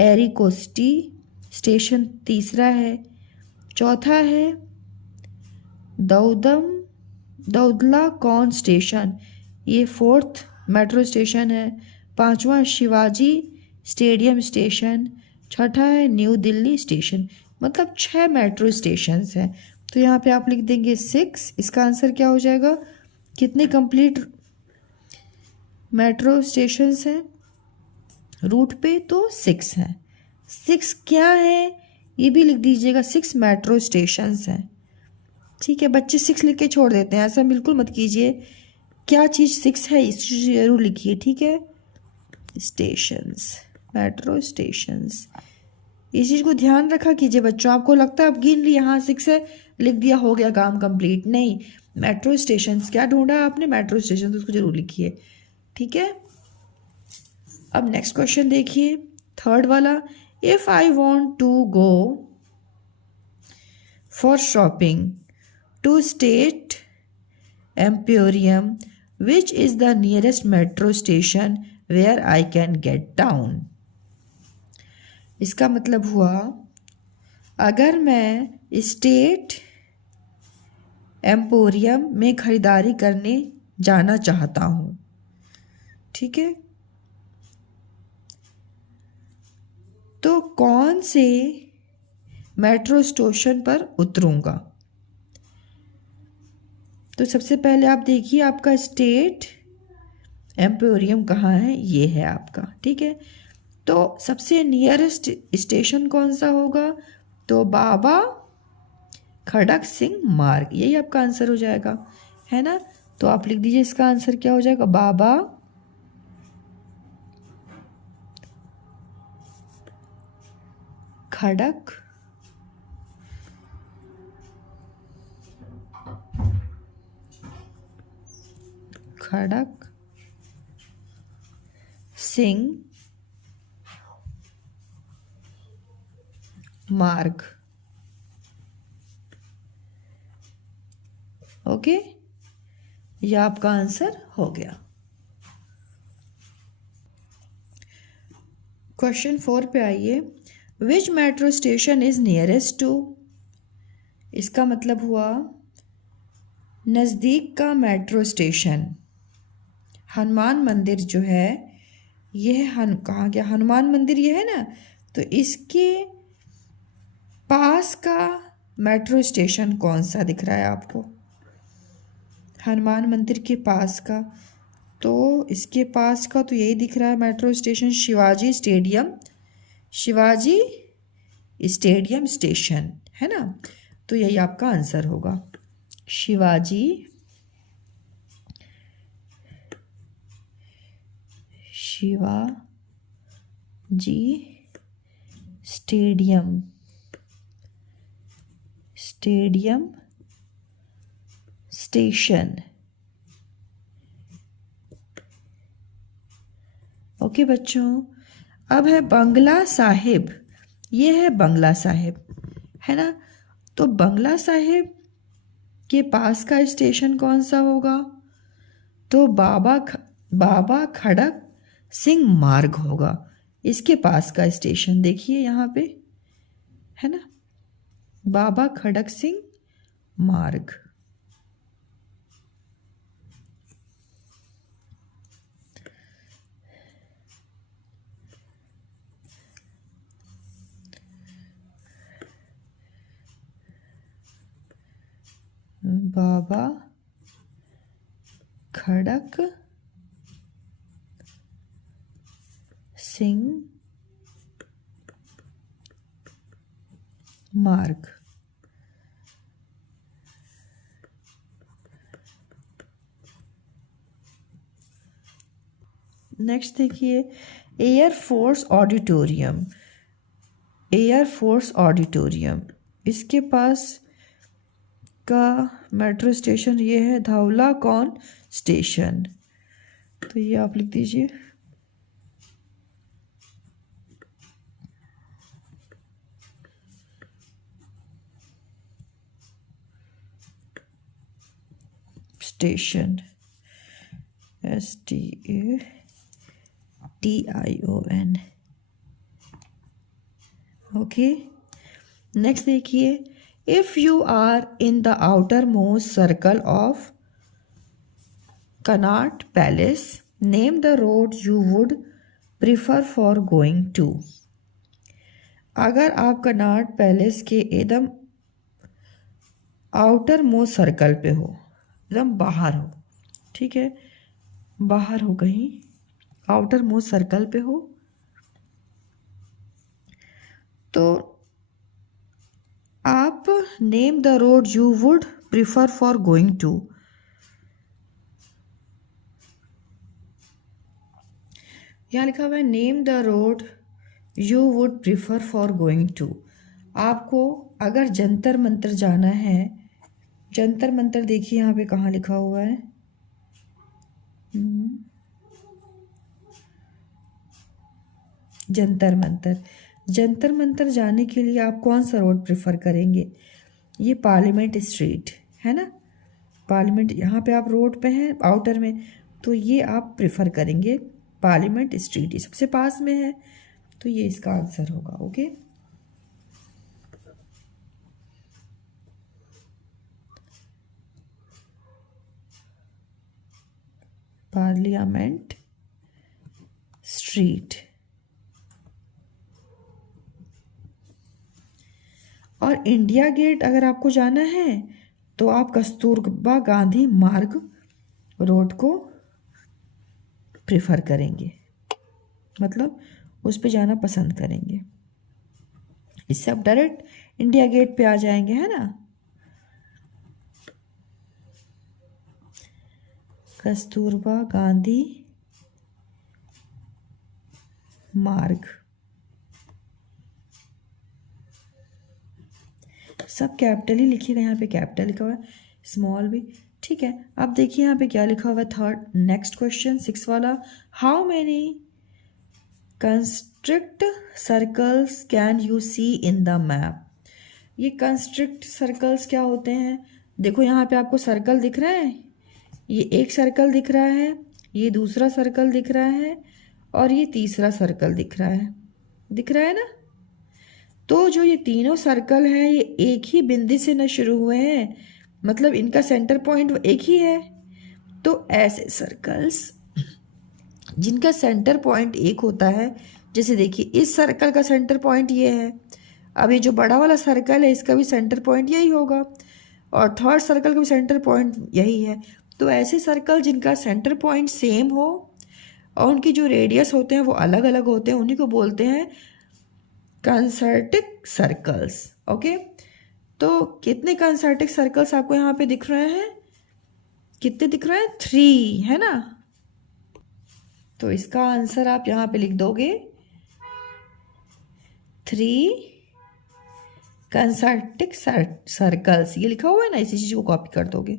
एरिकोस्टी स्टेशन तीसरा है, चौथा है दौदम दौदला कौन स्टेशन, ये 4th मेट्रो स्टेशन है। 5वां शिवाजी स्टेडियम स्टेशन। 6ठा है न्यू दिल्ली स्टेशन। मतलब 6 मेट्रो स्टेशन हैं। तो यहाँ पे आप लिख देंगे 6। इसका आंसर क्या हो जाएगा, कितने कंप्लीट मेट्रो स्टेशंस हैं रूट पे, तो 6 हैं। 6 क्या है ये भी लिख दीजिएगा, 6 मेट्रो स्टेशंस हैं। ठीक है बच्चे 6 लिख के छोड़ देते हैं, ऐसा बिल्कुल मत कीजिए। क्या चीज़ 6 है इस जरूर लिखिए, ठीक है। स्टेशंस, मेट्रो स्टेशंस, इस चीज़ को ध्यान रखा कीजिए बच्चों। आपको लगता है अब गिन ली, हाँ 6 है, लिख दिया, हो गया काम कंप्लीट, नहीं। मेट्रो स्टेशंस क्या ढूंढा आपने, मेट्रो स्टेशन, उसको जरूर लिखिए, ठीक है। अब नेक्स्ट क्वेश्चन देखिए, 3rd वाला। If I want to go for shopping to state emporium which is the nearest metro station where I can get down. इसका मतलब हुआ, अगर मैं स्टेट एम्पोरियम में खरीदारी करने जाना चाहता हूँ, ठीक है, तो कौन से मेट्रो स्टेशन पर उतरूँगा। तो सबसे पहले आप देखिए आपका स्टेट एम्पोरियम कहाँ है, ये है आपका, ठीक है। तो सबसे नियरेस्ट स्टेशन कौन सा होगा, तो बाबा खड़क सिंह मार्ग, यही आपका आंसर हो जाएगा, है ना। तो आप लिख दीजिए इसका आंसर क्या हो जाएगा, बाबा खड़क खड़क सिंह मार्ग। ओके, यह आपका आंसर हो गया। क्वेश्चन 4 पे आइए, which metro station is nearest to. इसका मतलब हुआ नज़दीक का मेट्रो स्टेशन। हनुमान मंदिर जो है, यह कहाँ गया, हनुमान मंदिर ये है ना, तो इसके पास का मेट्रो स्टेशन कौन सा दिख रहा है आपको, हनुमान मंदिर के पास का। तो इसके पास का तो यही दिख रहा है metro station, Shivaji stadium, Shivaji stadium station, है ना। तो यही आपका आंसर होगा, शिवाजी स्टेडियम स्टेशन। ओके बच्चों, अब है बंगला साहिब। ये है बंगला साहिब, है ना। तो बंगला साहिब के पास का स्टेशन कौन सा होगा, तो बाबा खड़क सिंह मार्ग होगा। इसके पास का स्टेशन देखिए यहाँ पे, है ना, बाबा खड़क सिंह मार्ग। बाबा खड़क सिंह मार्ग। नेक्स्ट देखिए, एयरफोर्स ऑडिटोरियम, इसके पास का मेट्रो स्टेशन ये है धौला कौन स्टेशन। तो ये आप लिख दीजिए, स्टेशन, STATION। ओके, नेक्स्ट देखिए, If you are in the outermost circle of Connaught Palace, name the road you would prefer for going to. अगर आप कनॉट पैलेस के एकदम आउटर मोस्ट सर्कल पे हो, एकदम बाहर हो, ठीक है, बाहर हो, कहीं आउटर मोस्ट सर्कल पे हो, तो आप name the road you would prefer for going to. यहाँ लिखा हुआ है name the road you would prefer for going to. आपको अगर जंतर मंतर जाना है, जंतर मंतर देखिए यहाँ पे कहाँ लिखा हुआ है, जंतर मंतर, जंतर मंतर जाने के लिए आप कौन सा रोड प्रेफर करेंगे? ये पार्लियामेंट स्ट्रीट है ना, पार्लियामेंट, यहाँ पे आप रोड पे हैं आउटर में, तो ये आप प्रेफर करेंगे पार्लियामेंट स्ट्रीट, ये सबसे पास में है, तो ये इसका आंसर होगा। Okay, parliament street. और इंडिया गेट अगर आपको जाना है तो आप कस्तूरबा गांधी मार्ग रोड को प्रेफर करेंगे, मतलब उस पे जाना पसंद करेंगे, इससे आप डायरेक्ट इंडिया गेट पे आ जाएंगे, है ना। कस्तूरबा गांधी मार्ग, सब कैपिटल ही लिखिएगा, यहाँ पे कैपिटल लिखा हुआ है, स्मॉल भी, ठीक है। अब देखिए यहाँ पे क्या लिखा हुआ है, थर्ड नेक्स्ट क्वेश्चन 6 वाला, how many concentric circles can you see in the map. ये कंस्ट्रिक्ट सर्कल्स क्या होते हैं? देखो यहाँ पे आपको सर्कल दिख रहा है, ये एक सर्कल दिख रहा है, ये दूसरा सर्कल दिख रहा है, और ये तीसरा सर्कल दिख रहा है, दिख रहा है ना। तो जो ये तीनों सर्कल हैं ये एक ही बिंदु से न शुरू हुए हैं, मतलब इनका सेंटर पॉइंट एक ही है। तो ऐसे सर्कल्स जिनका सेंटर पॉइंट एक होता है, जैसे देखिए इस सर्कल का सेंटर पॉइंट ये है, अब ये जो बड़ा वाला सर्कल है इसका भी सेंटर पॉइंट यही होगा, और थर्ड सर्कल का भी सेंटर पॉइंट यही है। तो ऐसे सर्कल जिनका सेंटर पॉइंट सेम हो और उनकी जो रेडियस होते हैं वो अलग अलग होते हैं, उन्हीं को बोलते हैं कंसर्टिक सर्कल्स। ओके, तो कितने कंसर्टिक सर्कल्स आपको यहाँ पे दिख रहे हैं? कितने दिख रहे हैं? 3, है ना। तो इसका आंसर आप यहाँ पे लिख दोगे 3 कंसर्टिक सर्कल्स, ये लिखा हुआ है ना, इसी चीज को कॉपी कर दोगे,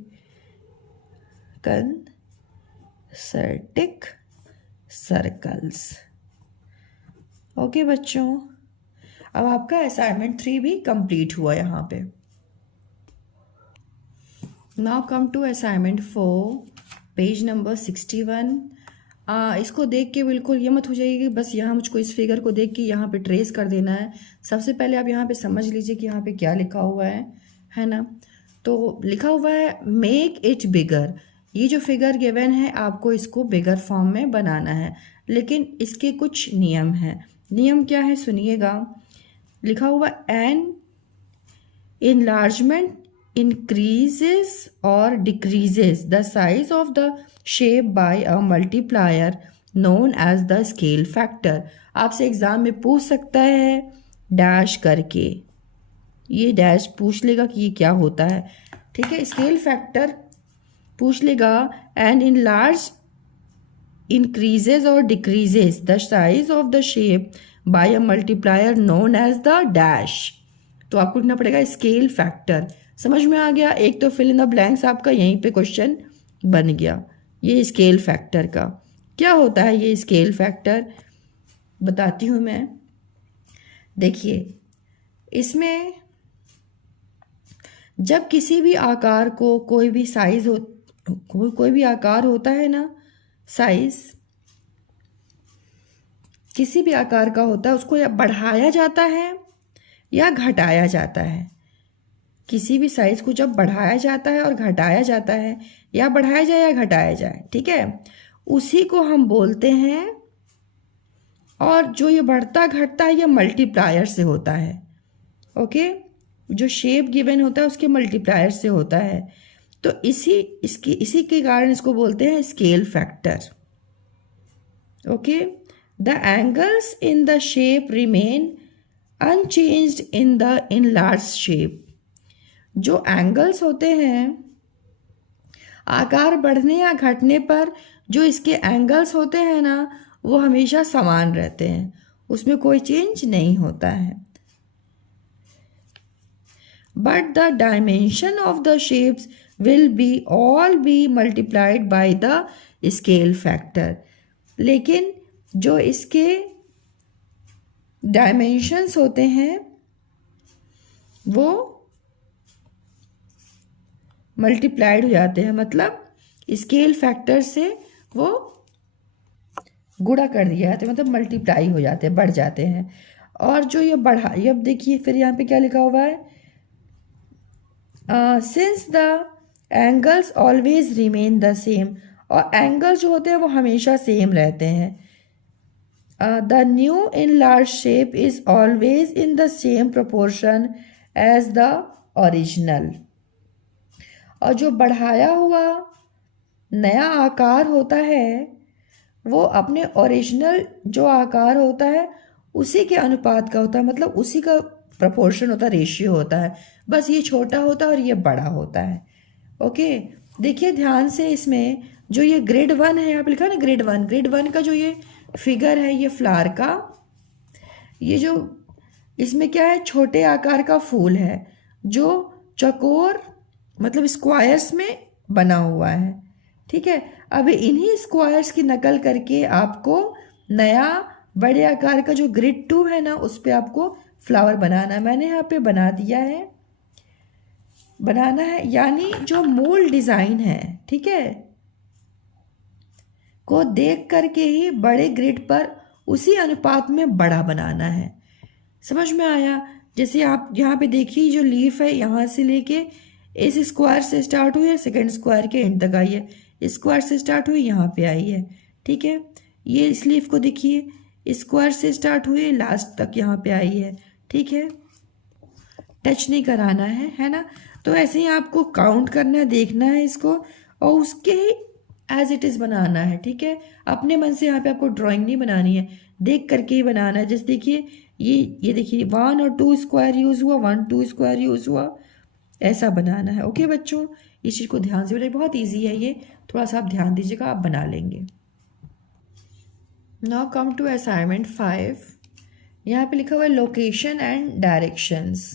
कंसर्टिक सर्कल्स। ओके बच्चों, अब आपका असाइनमेंट 3 भी कंप्लीट हुआ यहाँ पे। Now come to assignment 4, page number 61। इसको देख के बिल्कुल ये मत हो जाइए कि बस यहाँ मुझको इस फिगर को देख के यहाँ पे ट्रेस कर देना है। सबसे पहले आप यहाँ पे समझ लीजिए कि यहाँ पे क्या लिखा हुआ है ना। तो लिखा हुआ है मेक इट बिगर। ये जो फिगर गिवन है आपको इसको बिगर फॉर्म में बनाना है, लेकिन इसके कुछ नियम हैं। नियम क्या है सुनिएगा। लिखा हुआ N enlargement increases or decreases the size of the shape by a multiplier known as the scale factor। आपसे एग्जाम में पूछ सकता है डैश करके, ये डैश पूछ लेगा कि ये क्या होता है, ठीक है। स्केल फैक्टर पूछ लेगा and in large increases or decreases the size of the shape by a multiplier known as the dash। तो आपको लिखना पड़ेगा स्केल फैक्टर। समझ में आ गया? एक तो फिल इन द ब्लैंक्स आपका यहीं पे क्वेश्चन बन गया। ये स्केल फैक्टर का क्या होता है, ये स्केल फैक्टर बताती हूँ मैं। देखिए इसमें जब किसी भी आकार को कोई भी साइज हो, कोई भी आकार होता है ना, साइज किसी भी आकार का होता है, उसको या बढ़ाया जाता है या घटाया जाता है। किसी भी साइज को जब बढ़ाया जाता है और घटाया जाता है, या बढ़ाया जाए या घटाया जाए, ठीक है, उसी को हम बोलते हैं। और जो ये बढ़ता घटता है ये मल्टीप्लायर से होता है। ओके, जो शेप गिवन होता है उसके मल्टीप्लायर से होता है। तो इसी के कारण इसको बोलते हैं scale factor. Okay, the angles in the shape remain unchanged in the enlarge shape. जो एंगल्स होते हैं, आकार बढ़ने या घटने पर जो इसके एंगल्स होते हैं ना, वो हमेशा समान रहते हैं, उसमें कोई चेंज नहीं होता है। But the dimension of the shapes will be all B multiplied by the scale factor. लेकिन जो इसके डायमेंशंस होते हैं वो मल्टीप्लाइड हो जाते हैं, मतलब स्केल फैक्टर से वो गुणा कर दिया जाता है, मतलब मल्टीप्लाई हो जाते हैं, बढ़ जाते हैं। और जो ये बढ़ा, ये अब देखिए फिर यहाँ पे क्या लिखा हुआ है, since the angles always remain the same. और एंगल्स जो होते हैं वो हमेशा सेम रहते हैं। The new enlarged shape is always in the same proportion as the original. और जो बढ़ाया हुआ नया आकार होता है वो अपने ओरिजिनल जो आकार होता है उसी के अनुपात का होता है, मतलब उसी का प्रोपोर्शन होता है, रेशियो होता है। बस ये छोटा होता है और ये बड़ा होता है। ओके, देखिए ध्यान से, इसमें जो ये ग्रेड 1 है, यहाँ पे लिखा है ना ग्रेड 1 का जो ये फिगर है, ये फ्लावर का, ये जो इसमें क्या है, छोटे आकार का फूल है जो चौकोर मतलब स्क्वायर्स में बना हुआ है। ठीक है, अब इन्हीं स्क्वायर्स की नकल करके आपको नया बड़े आकार का जो ग्रिड 2 है ना, उस पर आपको फ्लावर बनाना है। मैंने यहाँ पे बना दिया है, बनाना है, यानी जो मूल डिज़ाइन है, ठीक है, को देख करके ही बड़े ग्रिड पर उसी अनुपात में बड़ा बनाना है। समझ में आया? जैसे आप यहाँ पे देखिए, जो लीफ है यहाँ से लेके इस स्क्वायर से स्टार्ट हुई है, सेकेंड स्क्वायर के एंड तक आई है, स्क्वायर से स्टार्ट हुई यहाँ पे आई है। ठीक है, ये इस लीफ को देखिए, स्क्वायर से स्टार्ट हुई लास्ट तक यहाँ पे आई है। ठीक है, टच नहीं कराना है ना? तो ऐसे ही आपको काउंट करना है, देखना है इसको और उसके ही एज इट इज़ बनाना है। ठीक है, अपने मन से यहाँ पे आपको ड्राइंग नहीं बनानी है, देख करके ही बनाना है। जैसे देखिए ये देखिए 1 और 2 स्क्वायर यूज़ हुआ, 1 2 स्क्वायर यूज़ हुआ, ऐसा बनाना है। ओके बच्चों, इस चीज़ को ध्यान से बनाइए, बहुत ईजी है ये, थोड़ा सा आप ध्यान दीजिएगा, आप बना लेंगे। Now come to assignment 5। यहाँ पे लिखा हुआ है लोकेशन एंड डायरेक्शंस।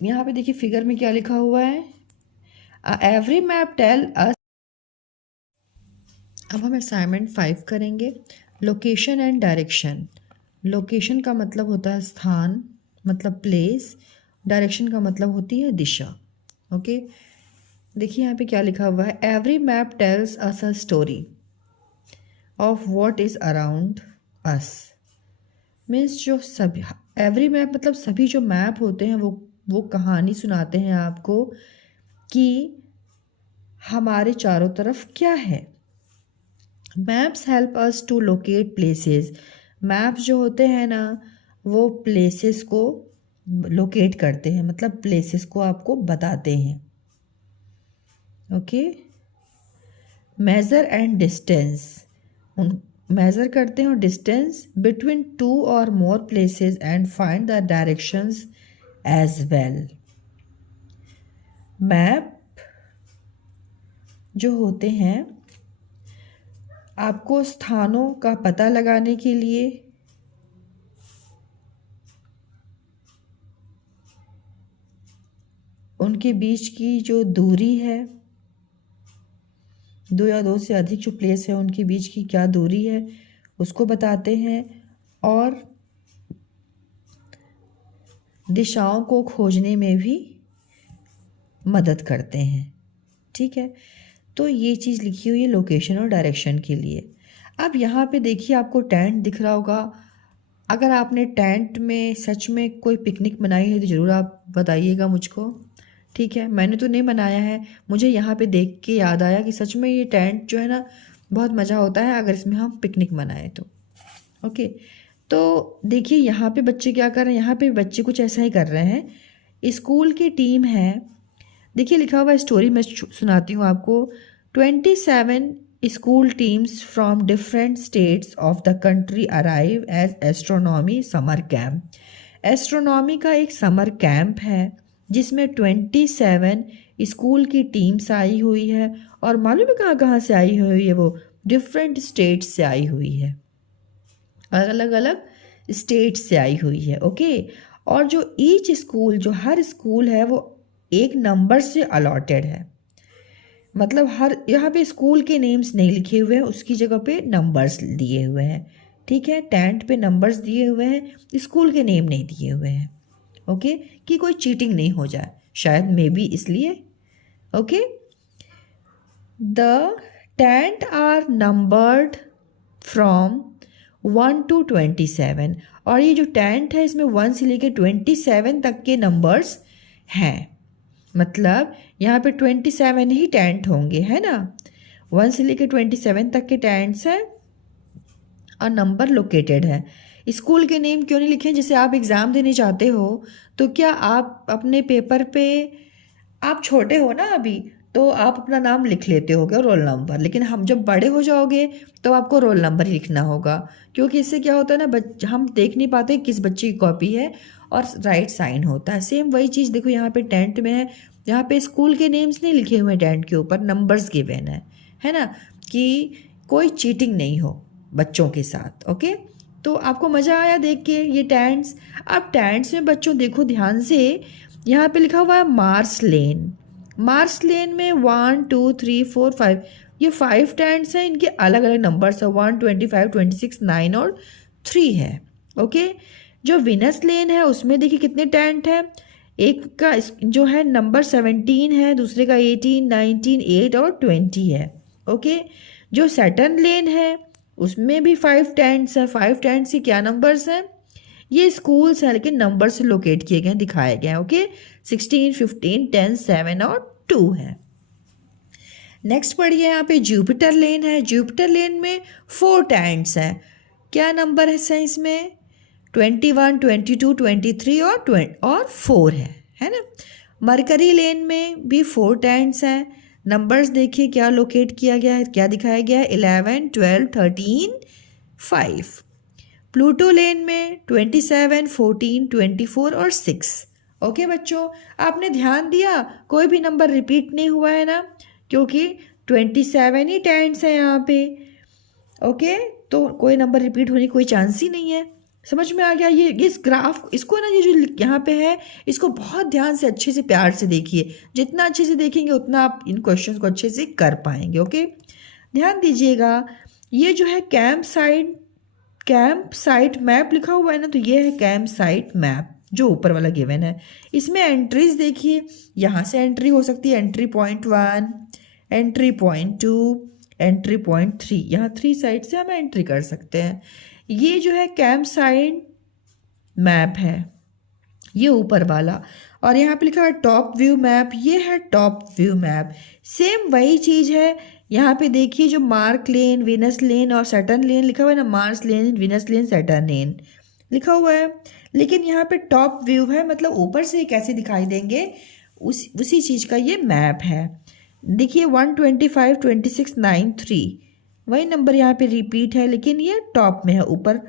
यहाँ पे देखिए फिगर में क्या लिखा हुआ है, एवरी मैप टेल अस। अब हम असाइनमेंट 5 करेंगे, लोकेशन एंड डायरेक्शन। लोकेशन का मतलब होता है स्थान, मतलब प्लेस। डायरेक्शन का मतलब होती है दिशा। ओके, देखिए यहाँ पे क्या लिखा हुआ है, every map tells us a story of what is around us. Means जो सभी, एवरी मैप मतलब सभी जो मैप होते हैं वो कहानी सुनाते हैं आपको कि हमारे चारों तरफ क्या है। Maps help us to locate places. Maps जो होते हैं ना, वो प्लेसेस को लोकेट करते हैं, मतलब प्लेसेस को आपको बताते हैं। Okay, measure and distance, measure करते हैं और distance between 2 or more places and find the directions as well. Map जो होते हैं आपको स्थानों का पता लगाने के लिए, उनके बीच की जो दूरी है, 2 या 2 से अधिक जो प्लेस है उनके बीच की क्या दूरी है उसको बताते हैं, और दिशाओं को खोजने में भी मदद करते हैं। ठीक है, तो ये चीज़ लिखी हुई है लोकेशन और डायरेक्शन के लिए। अब यहाँ पे देखिए आपको टेंट दिख रहा होगा, अगर आपने टेंट में सच में कोई पिकनिक मनाई है तो ज़रूर आप बताइएगा मुझको, ठीक है। मैंने तो नहीं मनाया है, मुझे यहाँ पे देख के याद आया कि सच में ये टेंट जो है ना बहुत मज़ा होता है अगर इसमें हम पिकनिक मनाएं तो। ओके, तो देखिए यहाँ पे बच्चे क्या कर रहे हैं, यहाँ पे बच्चे कुछ ऐसा ही कर रहे हैं। स्कूल की टीम है, देखिए लिखा हुआ स्टोरी मैं सुनाती हूँ आपको। 27 school teams from different states of the country arrive as astronomy summer camp। Astronomy का एक समर कैंप है जिसमें 27 स्कूल की टीम्स आई हुई है, और मालूम है कहाँ कहाँ से आई हुई है, वो डिफरेंट स्टेट्स से आई हुई है, अलग अलग स्टेट से आई हुई है। ओके, और जो ईच स्कूल, जो हर स्कूल है वो एक नंबर से अलॉटेड है, मतलब हर यहाँ पे स्कूल के नेम्स नहीं लिखे हुए हैं, उसकी जगह पे नंबर्स दिए हुए हैं, ठीक है। टेंट पे नंबर्स दिए हुए हैं, स्कूल के नेम नहीं दिए हुए हैं। ओके, कि कोई चीटिंग नहीं हो जाए, शायद मे बी इसलिए। Okay, the tent are numbered from 1 to 27, और ये जो टेंट है इसमें 1 से लेकर 27 तक के नंबर्स हैं, मतलब यहाँ पे 27 ही टेंट होंगे, है ना। 1 से लेकर 27 तक के टेंट्स हैं और नंबर लोकेटेड है। स्कूल के नेम क्यों नहीं लिखे? जैसे आप एग्ज़ाम देने जाते हो तो क्या आप अपने पेपर पे, आप छोटे हो ना अभी, तो आप अपना नाम लिख लेते होगे, रोल नंबर, लेकिन हम जब बड़े हो जाओगे तो आपको रोल नंबर ही लिखना होगा, क्योंकि इससे क्या होता है ना, हम देख नहीं पाते किस बच्चे की कॉपी है, और राइट साइन होता है। सेम वही चीज़ देखो यहाँ पे टेंट में है, यहाँ पे स्कूल के नेम्स नहीं लिखे हुए टेंट के ऊपर, नंबर्स गिवन है ना, कि कोई चीटिंग नहीं हो बच्चों के साथ। ओके, तो आपको मज़ा आया देख के ये टेंट्स। अब टेंट्स में बच्चों देखो ध्यान से, यहाँ पे लिखा हुआ है मार्स लेन। मार्स लेन में 1 2 3 4 5, ये 5 टेंट्स हैं, इनके अलग अलग नंबर्स है, 1 25 26 9 और 3 है। ओके, जो विनस लेन है उसमें देखिए कितने टेंट हैं, एक का जो है नंबर 17 है, दूसरे का 18 19 8 और 20 है। ओके, जो सैटर्न लेन है उसमें भी 5 टेंट्स हैं। 5 टेंट्स के क्या नंबर्स हैं, ये स्कूल्स हैं लेकिन नंबर से लोकेट किए गए हैं, दिखाए गए हैं। ओके, 16 15 10 7 और 2 है। नेक्स्ट पढ़िए, यहाँ पे जुपिटर लेन है। जुपिटर लेन में 4 टेंट्स हैं, क्या नंबर है इसमें, 21 22 23 और 4 है ना। मरकरी लेन में भी 4 टेंट्स हैं, नंबर्स देखिए क्या लोकेट किया गया है, क्या दिखाया गया है, 11 12 13 5। प्लूटो लेन में 27 14 24 और 6। ओके बच्चों, आपने ध्यान दिया कोई भी नंबर रिपीट नहीं हुआ है ना, क्योंकि 27 ही टेंट्स हैं यहाँ पे। ओके, तो कोई नंबर रिपीट होने की कोई चांस ही नहीं है। समझ में आ गया? ये इस ग्राफ, इसको ना, ये जो यहाँ पे है इसको बहुत ध्यान से अच्छे से प्यार से देखिए, जितना अच्छे से देखेंगे उतना आप इन क्वेश्चंस को अच्छे से कर पाएंगे। ओके, ध्यान दीजिएगा, ये जो है कैंप साइट मैप लिखा हुआ है ना, तो ये है कैंप साइट मैप जो ऊपर वाला गिवन है। इसमें एंट्रीज देखिए, यहाँ से एंट्री हो सकती है, entry point 1, entry point 2, entry point 3, यहाँ 3 साइड से हम एंट्री कर सकते हैं। ये जो है कैंप साइट मैप है, ये ऊपर वाला, और यहाँ पे लिखा है टॉप व्यू मैप, ये है टॉप व्यू मैप। सेम वही चीज़ है, यहाँ पे देखिए जो मार्क लेन, विनस लेन और सैटर्न लेन लिखा हुआ है ना, मार्स लेन, विनस लेन, सैटर्न लेन लिखा हुआ है, लेकिन यहाँ पे टॉप व्यू है, मतलब ऊपर से कैसे दिखाई देंगे, उसी चीज़ का ये मैप है। देखिए 1 25 26 9 3, वही नंबर यहाँ पे रिपीट है, लेकिन ये टॉप में है, ऊपर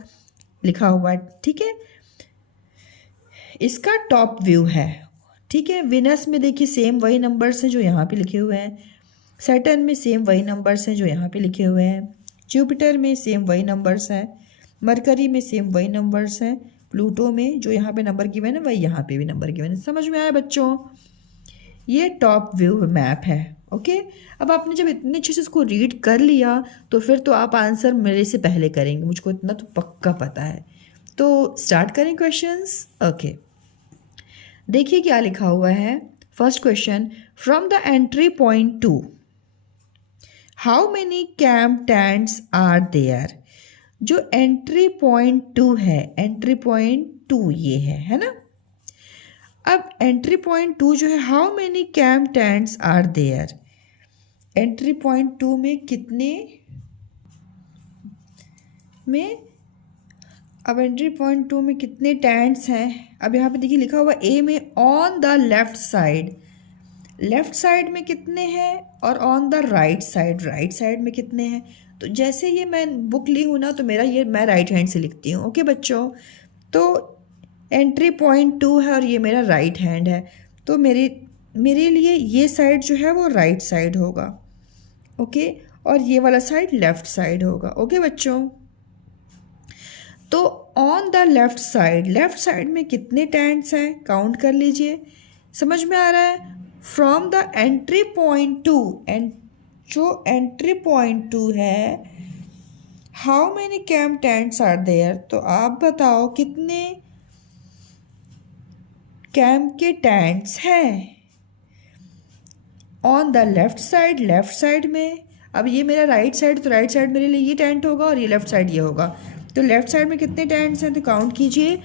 लिखा हुआ है, ठीक है, इसका टॉप व्यू है, ठीक है। विनस में देखिए सेम वही नंबर्स हैं जो यहाँ पे लिखे हुए हैं, सैटर्न में सेम वही नंबर्स हैं जो यहाँ पे लिखे हुए हैं, जुपिटर में सेम वही नंबर्स हैं, मरकरी में सेम वही नंबर्स हैं, प्लूटो में जो यहाँ पे नंबर गिवन है वही यहाँ पे भी नंबर गिवन है। समझ में आया बच्चों? ये टॉप व्यू मैप है। ओके, अब आपने जब इतने अच्छे से इसको रीड कर लिया तो फिर तो आप आंसर मेरे से पहले करेंगे, मुझको इतना तो पक्का पता है। तो स्टार्ट करें क्वेश्चंस। ओके, देखिए क्या लिखा हुआ है। First question, from the entry point 2 how many camp tents are there. जो एंट्री पॉइंट 2 है, एंट्री पॉइंट 2 ये है ना। अब एंट्री पॉइंट 2 जो है, how many camp tents are there, entry point 2 में कितने में, अब एंट्री पॉइंट 2 में कितने टेंट्स हैं। अब यहाँ पे देखिए लिखा हुआ ए में on the left side, left side में कितने हैं, और on the right side, right side में कितने हैं। तो जैसे ये मैं बुक ली हूँ ना, तो मेरा ये मैं राइट हैंड से लिखती हूँ। ओके बच्चों, तो एंट्री पॉइंट 2 है और ये मेरा राइट हैंड है, तो मेरे लिए ये साइड जो है वो राइट साइड होगा। ओके, और ये वाला साइड लेफ्ट साइड होगा। ओके बच्चों, तो on the left side, left side में कितने टेंट्स हैं काउंट कर लीजिए। समझ में आ रहा है। फ्रॉम द एंट्री पॉइंट 2, जो एंट्री पॉइंट 2 है, how many camp tents are there, तो आप बताओ कितने कैंप के टेंट्स हैं on the left side, left side में। अब ये मेरा राइट साइड, तो राइट साइड मेरे लिए ये टेंट होगा और ये लेफ्ट साइड ये होगा। तो लेफ्ट साइड में कितने टेंट्स हैं, तो काउंट कीजिए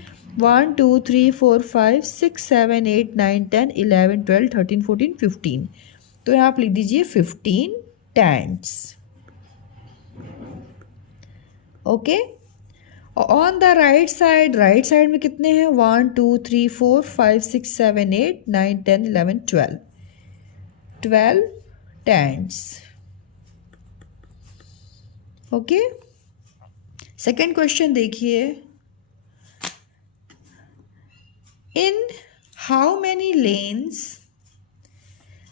1 2 3 4 5 6 7 8 9 10 11 12 13 14 15। तो यहाँ आप लिख दीजिए 15 tents. Okay, on the right side, right side में कितने हैं 1 2 3 4 5 6 7 8 9 10 11 12 टेंट्स। ओके, सेकेंड क्वेश्चन देखिए, in how many lens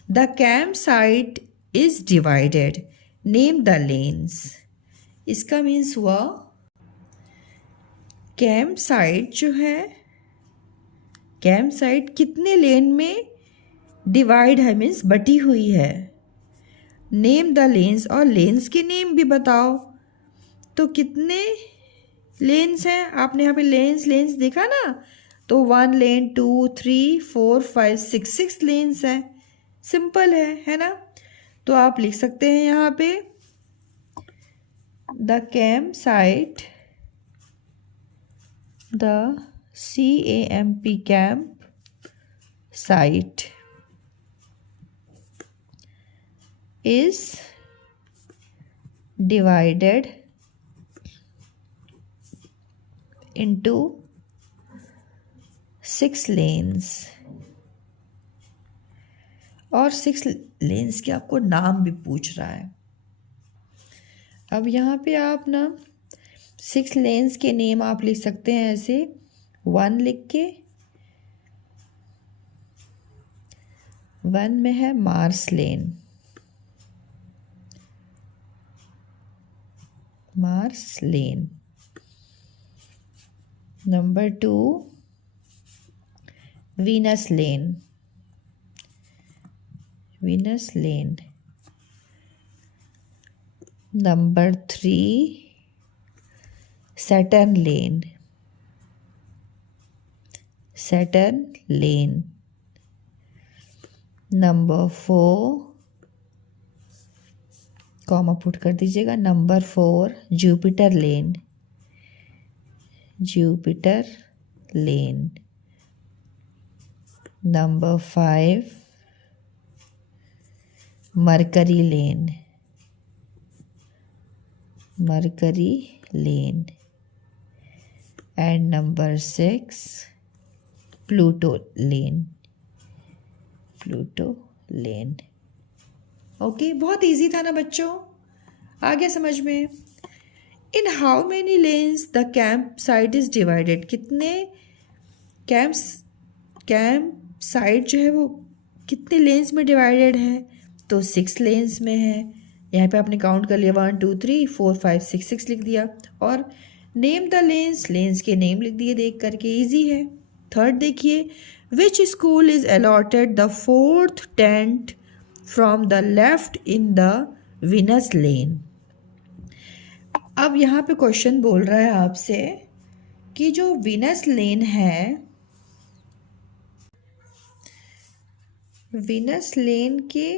the camp site is divided, name the lens. इसका मीन्स हुआ कैंप साइट जो है, कैंप साइट कितने लेन में डिवाइड है, मीन्स बटी हुई है। नेम द लेन्स, और लेन्स के नेम भी बताओ। तो कितने लेन्स हैं, आपने यहाँ पे लेन्स देखा ना, तो 1 लेन 2 3 4 5 6 लेन्स हैं। सिंपल है ना। तो आप लिख सकते हैं यहाँ पे the camp site, the CAMP camp site is divided into 6 lanes, और 6 लेन्स के आपको नाम भी पूछ रहा है। अब यहाँ पे आप ना 6 लेन्स के नेम आप लिख सकते हैं ऐसे, 1 लिख के, 1 में है मार्स लेन, मार्स लेन। नंबर 2 वीनस लेन, वीनस लेन। नंबर 3 सैटर्न लेन, सैटर्न लेन। नंबर 4, कॉमा पुट कर दीजिएगा, number 4 Jupiter lane, Jupiter lane. Number 5 mercury lane, Mercury lane. And number 6 Pluto lane, Pluto lane. Okay, बहुत इजी था ना बच्चों, आ गया समझ में। In how many lens the camp site is divided, कितने कैंप साइट जो है वो कितने लेन्स में डिवाइडेड है, तो 6 लेन्स में है। यहाँ पे आपने काउंट कर लिया 1 2 3 4 5 6 लिख दिया, और नेम द लेन्स, लेन्स के नेम लिख दिए देख करके, इजी है। थर्ड देखिए, which school is allotted the 4th tent from the left in the Venus lane. अब यहाँ पे क्वेश्चन बोल रहा है आपसे कि जो विनस लेन है, विनस लेन के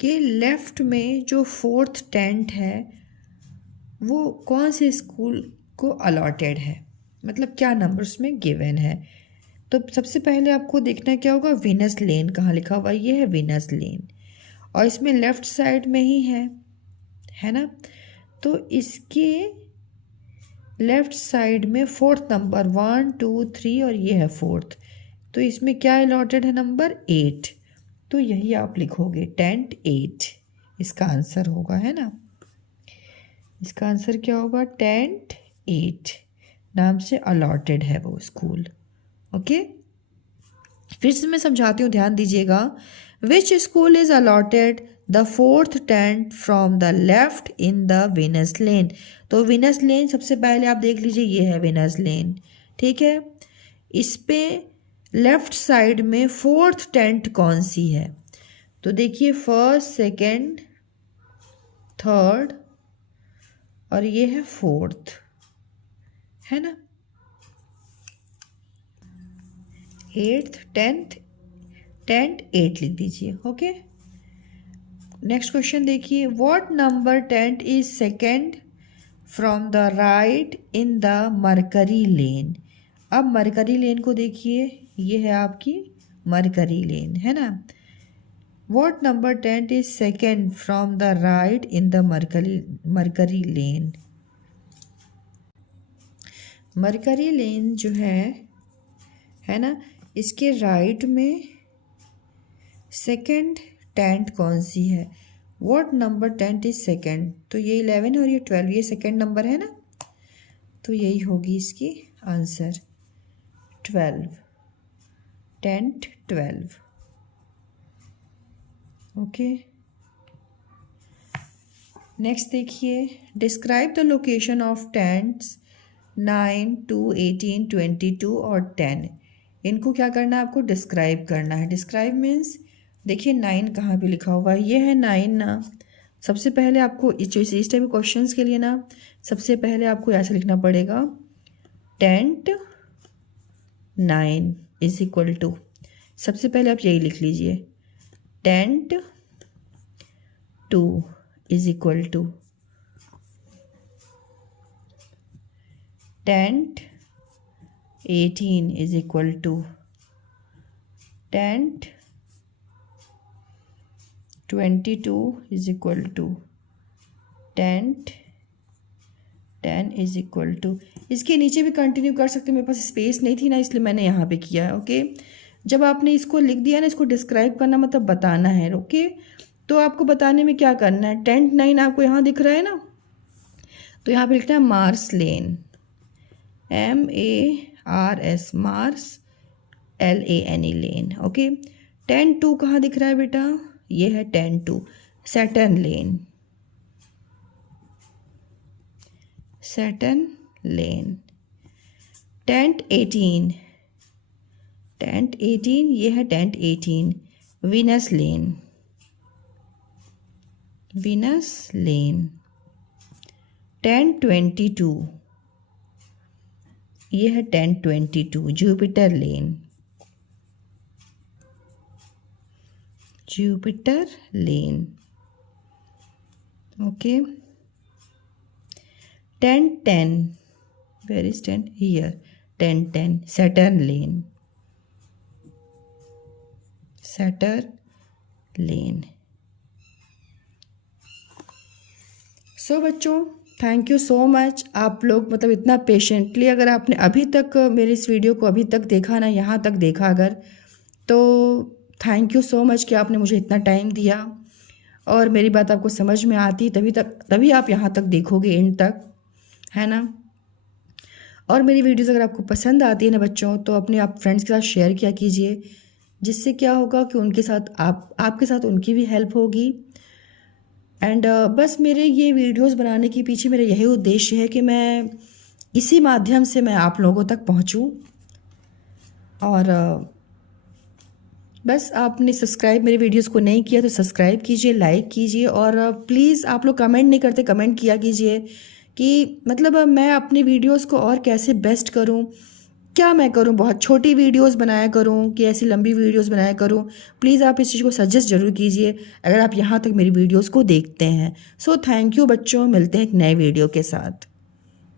कि लेफ़्ट में जो 4th टेंट है वो कौन से स्कूल को अलॉटेड है, मतलब क्या नंबर्स में गिवन है। तो सबसे पहले आपको देखना क्या होगा, वीनस लेन कहाँ लिखा हुआ है, ये है वीनस लेन और इसमें लेफ़्ट साइड में ही है ना। तो इसके लेफ़्ट साइड में 4th नंबर 1 2 3 और ये है 4th, तो इसमें क्या अलॉटेड है, नंबर 8। तो यही आप लिखोगे टेंट 8, इसका आंसर होगा, है ना। इसका आंसर क्या होगा, टेंट 8 नाम से अलॉटेड है वो स्कूल। ओके, फिर से मैं समझाती हूँ, ध्यान दीजिएगा। Which school is allotted the 4th tent from the left in the Venus lane. तो वीनस लेन सबसे पहले आप देख लीजिए, ये है वीनस लेन, ठीक है। इस पे लेफ्ट साइड में 4th टेंट कौन सी है, तो देखिए 1st 2nd 3rd और ये है 4th, है ना। 8th 10th टेंट 8 लिख दीजिए। ओके, नेक्स्ट क्वेश्चन देखिए, what number tent is second from the right in the Mercury lane. अब मरकरी लेन को देखिए, ये है आपकी मरकरी लेन, है ना। What number tent is second from the right in the Mercury lane. Mercury lane जो है ना, इसके राइट में सेकेंड टेंट कौन सी है, what number tent is second, तो ये 11 और ये 12, ये सेकेंड नंबर है ना, तो यही होगी इसकी आंसर 12, टेंट 12। ओके, नेक्स्ट देखिए, describe the location of tents 9 2 18 22 और 10। इनको क्या करना है, आपको डिस्क्राइब करना है। डिस्क्राइब मीन्स देखिए 9 कहाँ पे लिखा हुआ है, ये है 9 ना। सबसे पहले आपको इस टाइप के क्वेश्चंस के लिए ना, सबसे पहले आपको ऐसा लिखना पड़ेगा, टेंट 9 इज इक्वल टू, सबसे पहले आप यही लिख लीजिए, tent 2 is equal to tent 18 is equal to tent 22 is equal to tent 10 is equal to. इसके नीचे भी कंटिन्यू कर सकते, मेरे पास स्पेस नहीं थी ना, इसलिए मैंने यहाँ पे किया है। ओके, जब आपने इसको लिख दिया ना, इसको डिस्क्राइब करना मतलब बताना है। ओके, तो आपको बताने में क्या करना है, टेंट 9 आपको यहाँ दिख रहा है ना, तो यहाँ पे लिखना है Mars lane, MARS, Mars LANE lane. Okay, tent 2 कहाँ दिख रहा है बेटा, ये है tent 2, Saturn lane, Saturn lane. Tent 18, tent 18, ये है tent 18, Venus lane, Venus lane. Tent 22, ये है tent 22, Jupiter lane, Jupiter lane. Okay, tent 10, where is tent, here, tent 10, Saturn lane, Saturn lane. So बच्चों, थैंक यू सो मच। आप लोग मतलब इतना patiently, अगर आपने अभी तक मेरे इस वीडियो को अभी तक देखा ना, यहाँ तक देखा अगर, तो थैंक यू सो मच कि आपने मुझे इतना टाइम दिया और मेरी बात आपको समझ में आती, तभी आप यहाँ तक देखोगे एंड तक, है ना। और मेरी वीडियोस अगर आपको पसंद आती है ना बच्चों, तो अपने आप फ्रेंड्स के साथ शेयर किया कीजिए, जिससे क्या होगा कि उनके साथ आपके साथ उनकी भी हेल्प होगी। एंड बस मेरे ये वीडियोस बनाने के पीछे मेरा यही उद्देश्य है कि मैं इसी माध्यम से मैं आप लोगों तक पहुंचूं। और बस आपने सब्सक्राइब मेरे वीडियोस को नहीं किया तो सब्सक्राइब कीजिए, लाइक कीजिए, और प्लीज़ आप लोग कमेंट नहीं करते, कमेंट किया कीजिए कि मतलब मैं अपनी वीडियोस को और कैसे बेस्ट करूं, क्या मैं करूं, बहुत छोटी वीडियोस बनाया करूं कि ऐसी लंबी वीडियोस बनाया करूं? प्लीज़ आप इस चीज़ को सजेस्ट ज़रूर कीजिए अगर आप यहाँ तक मेरी वीडियोस को देखते हैं। सो थैंक यू बच्चों, मिलते हैं एक नए वीडियो के साथ।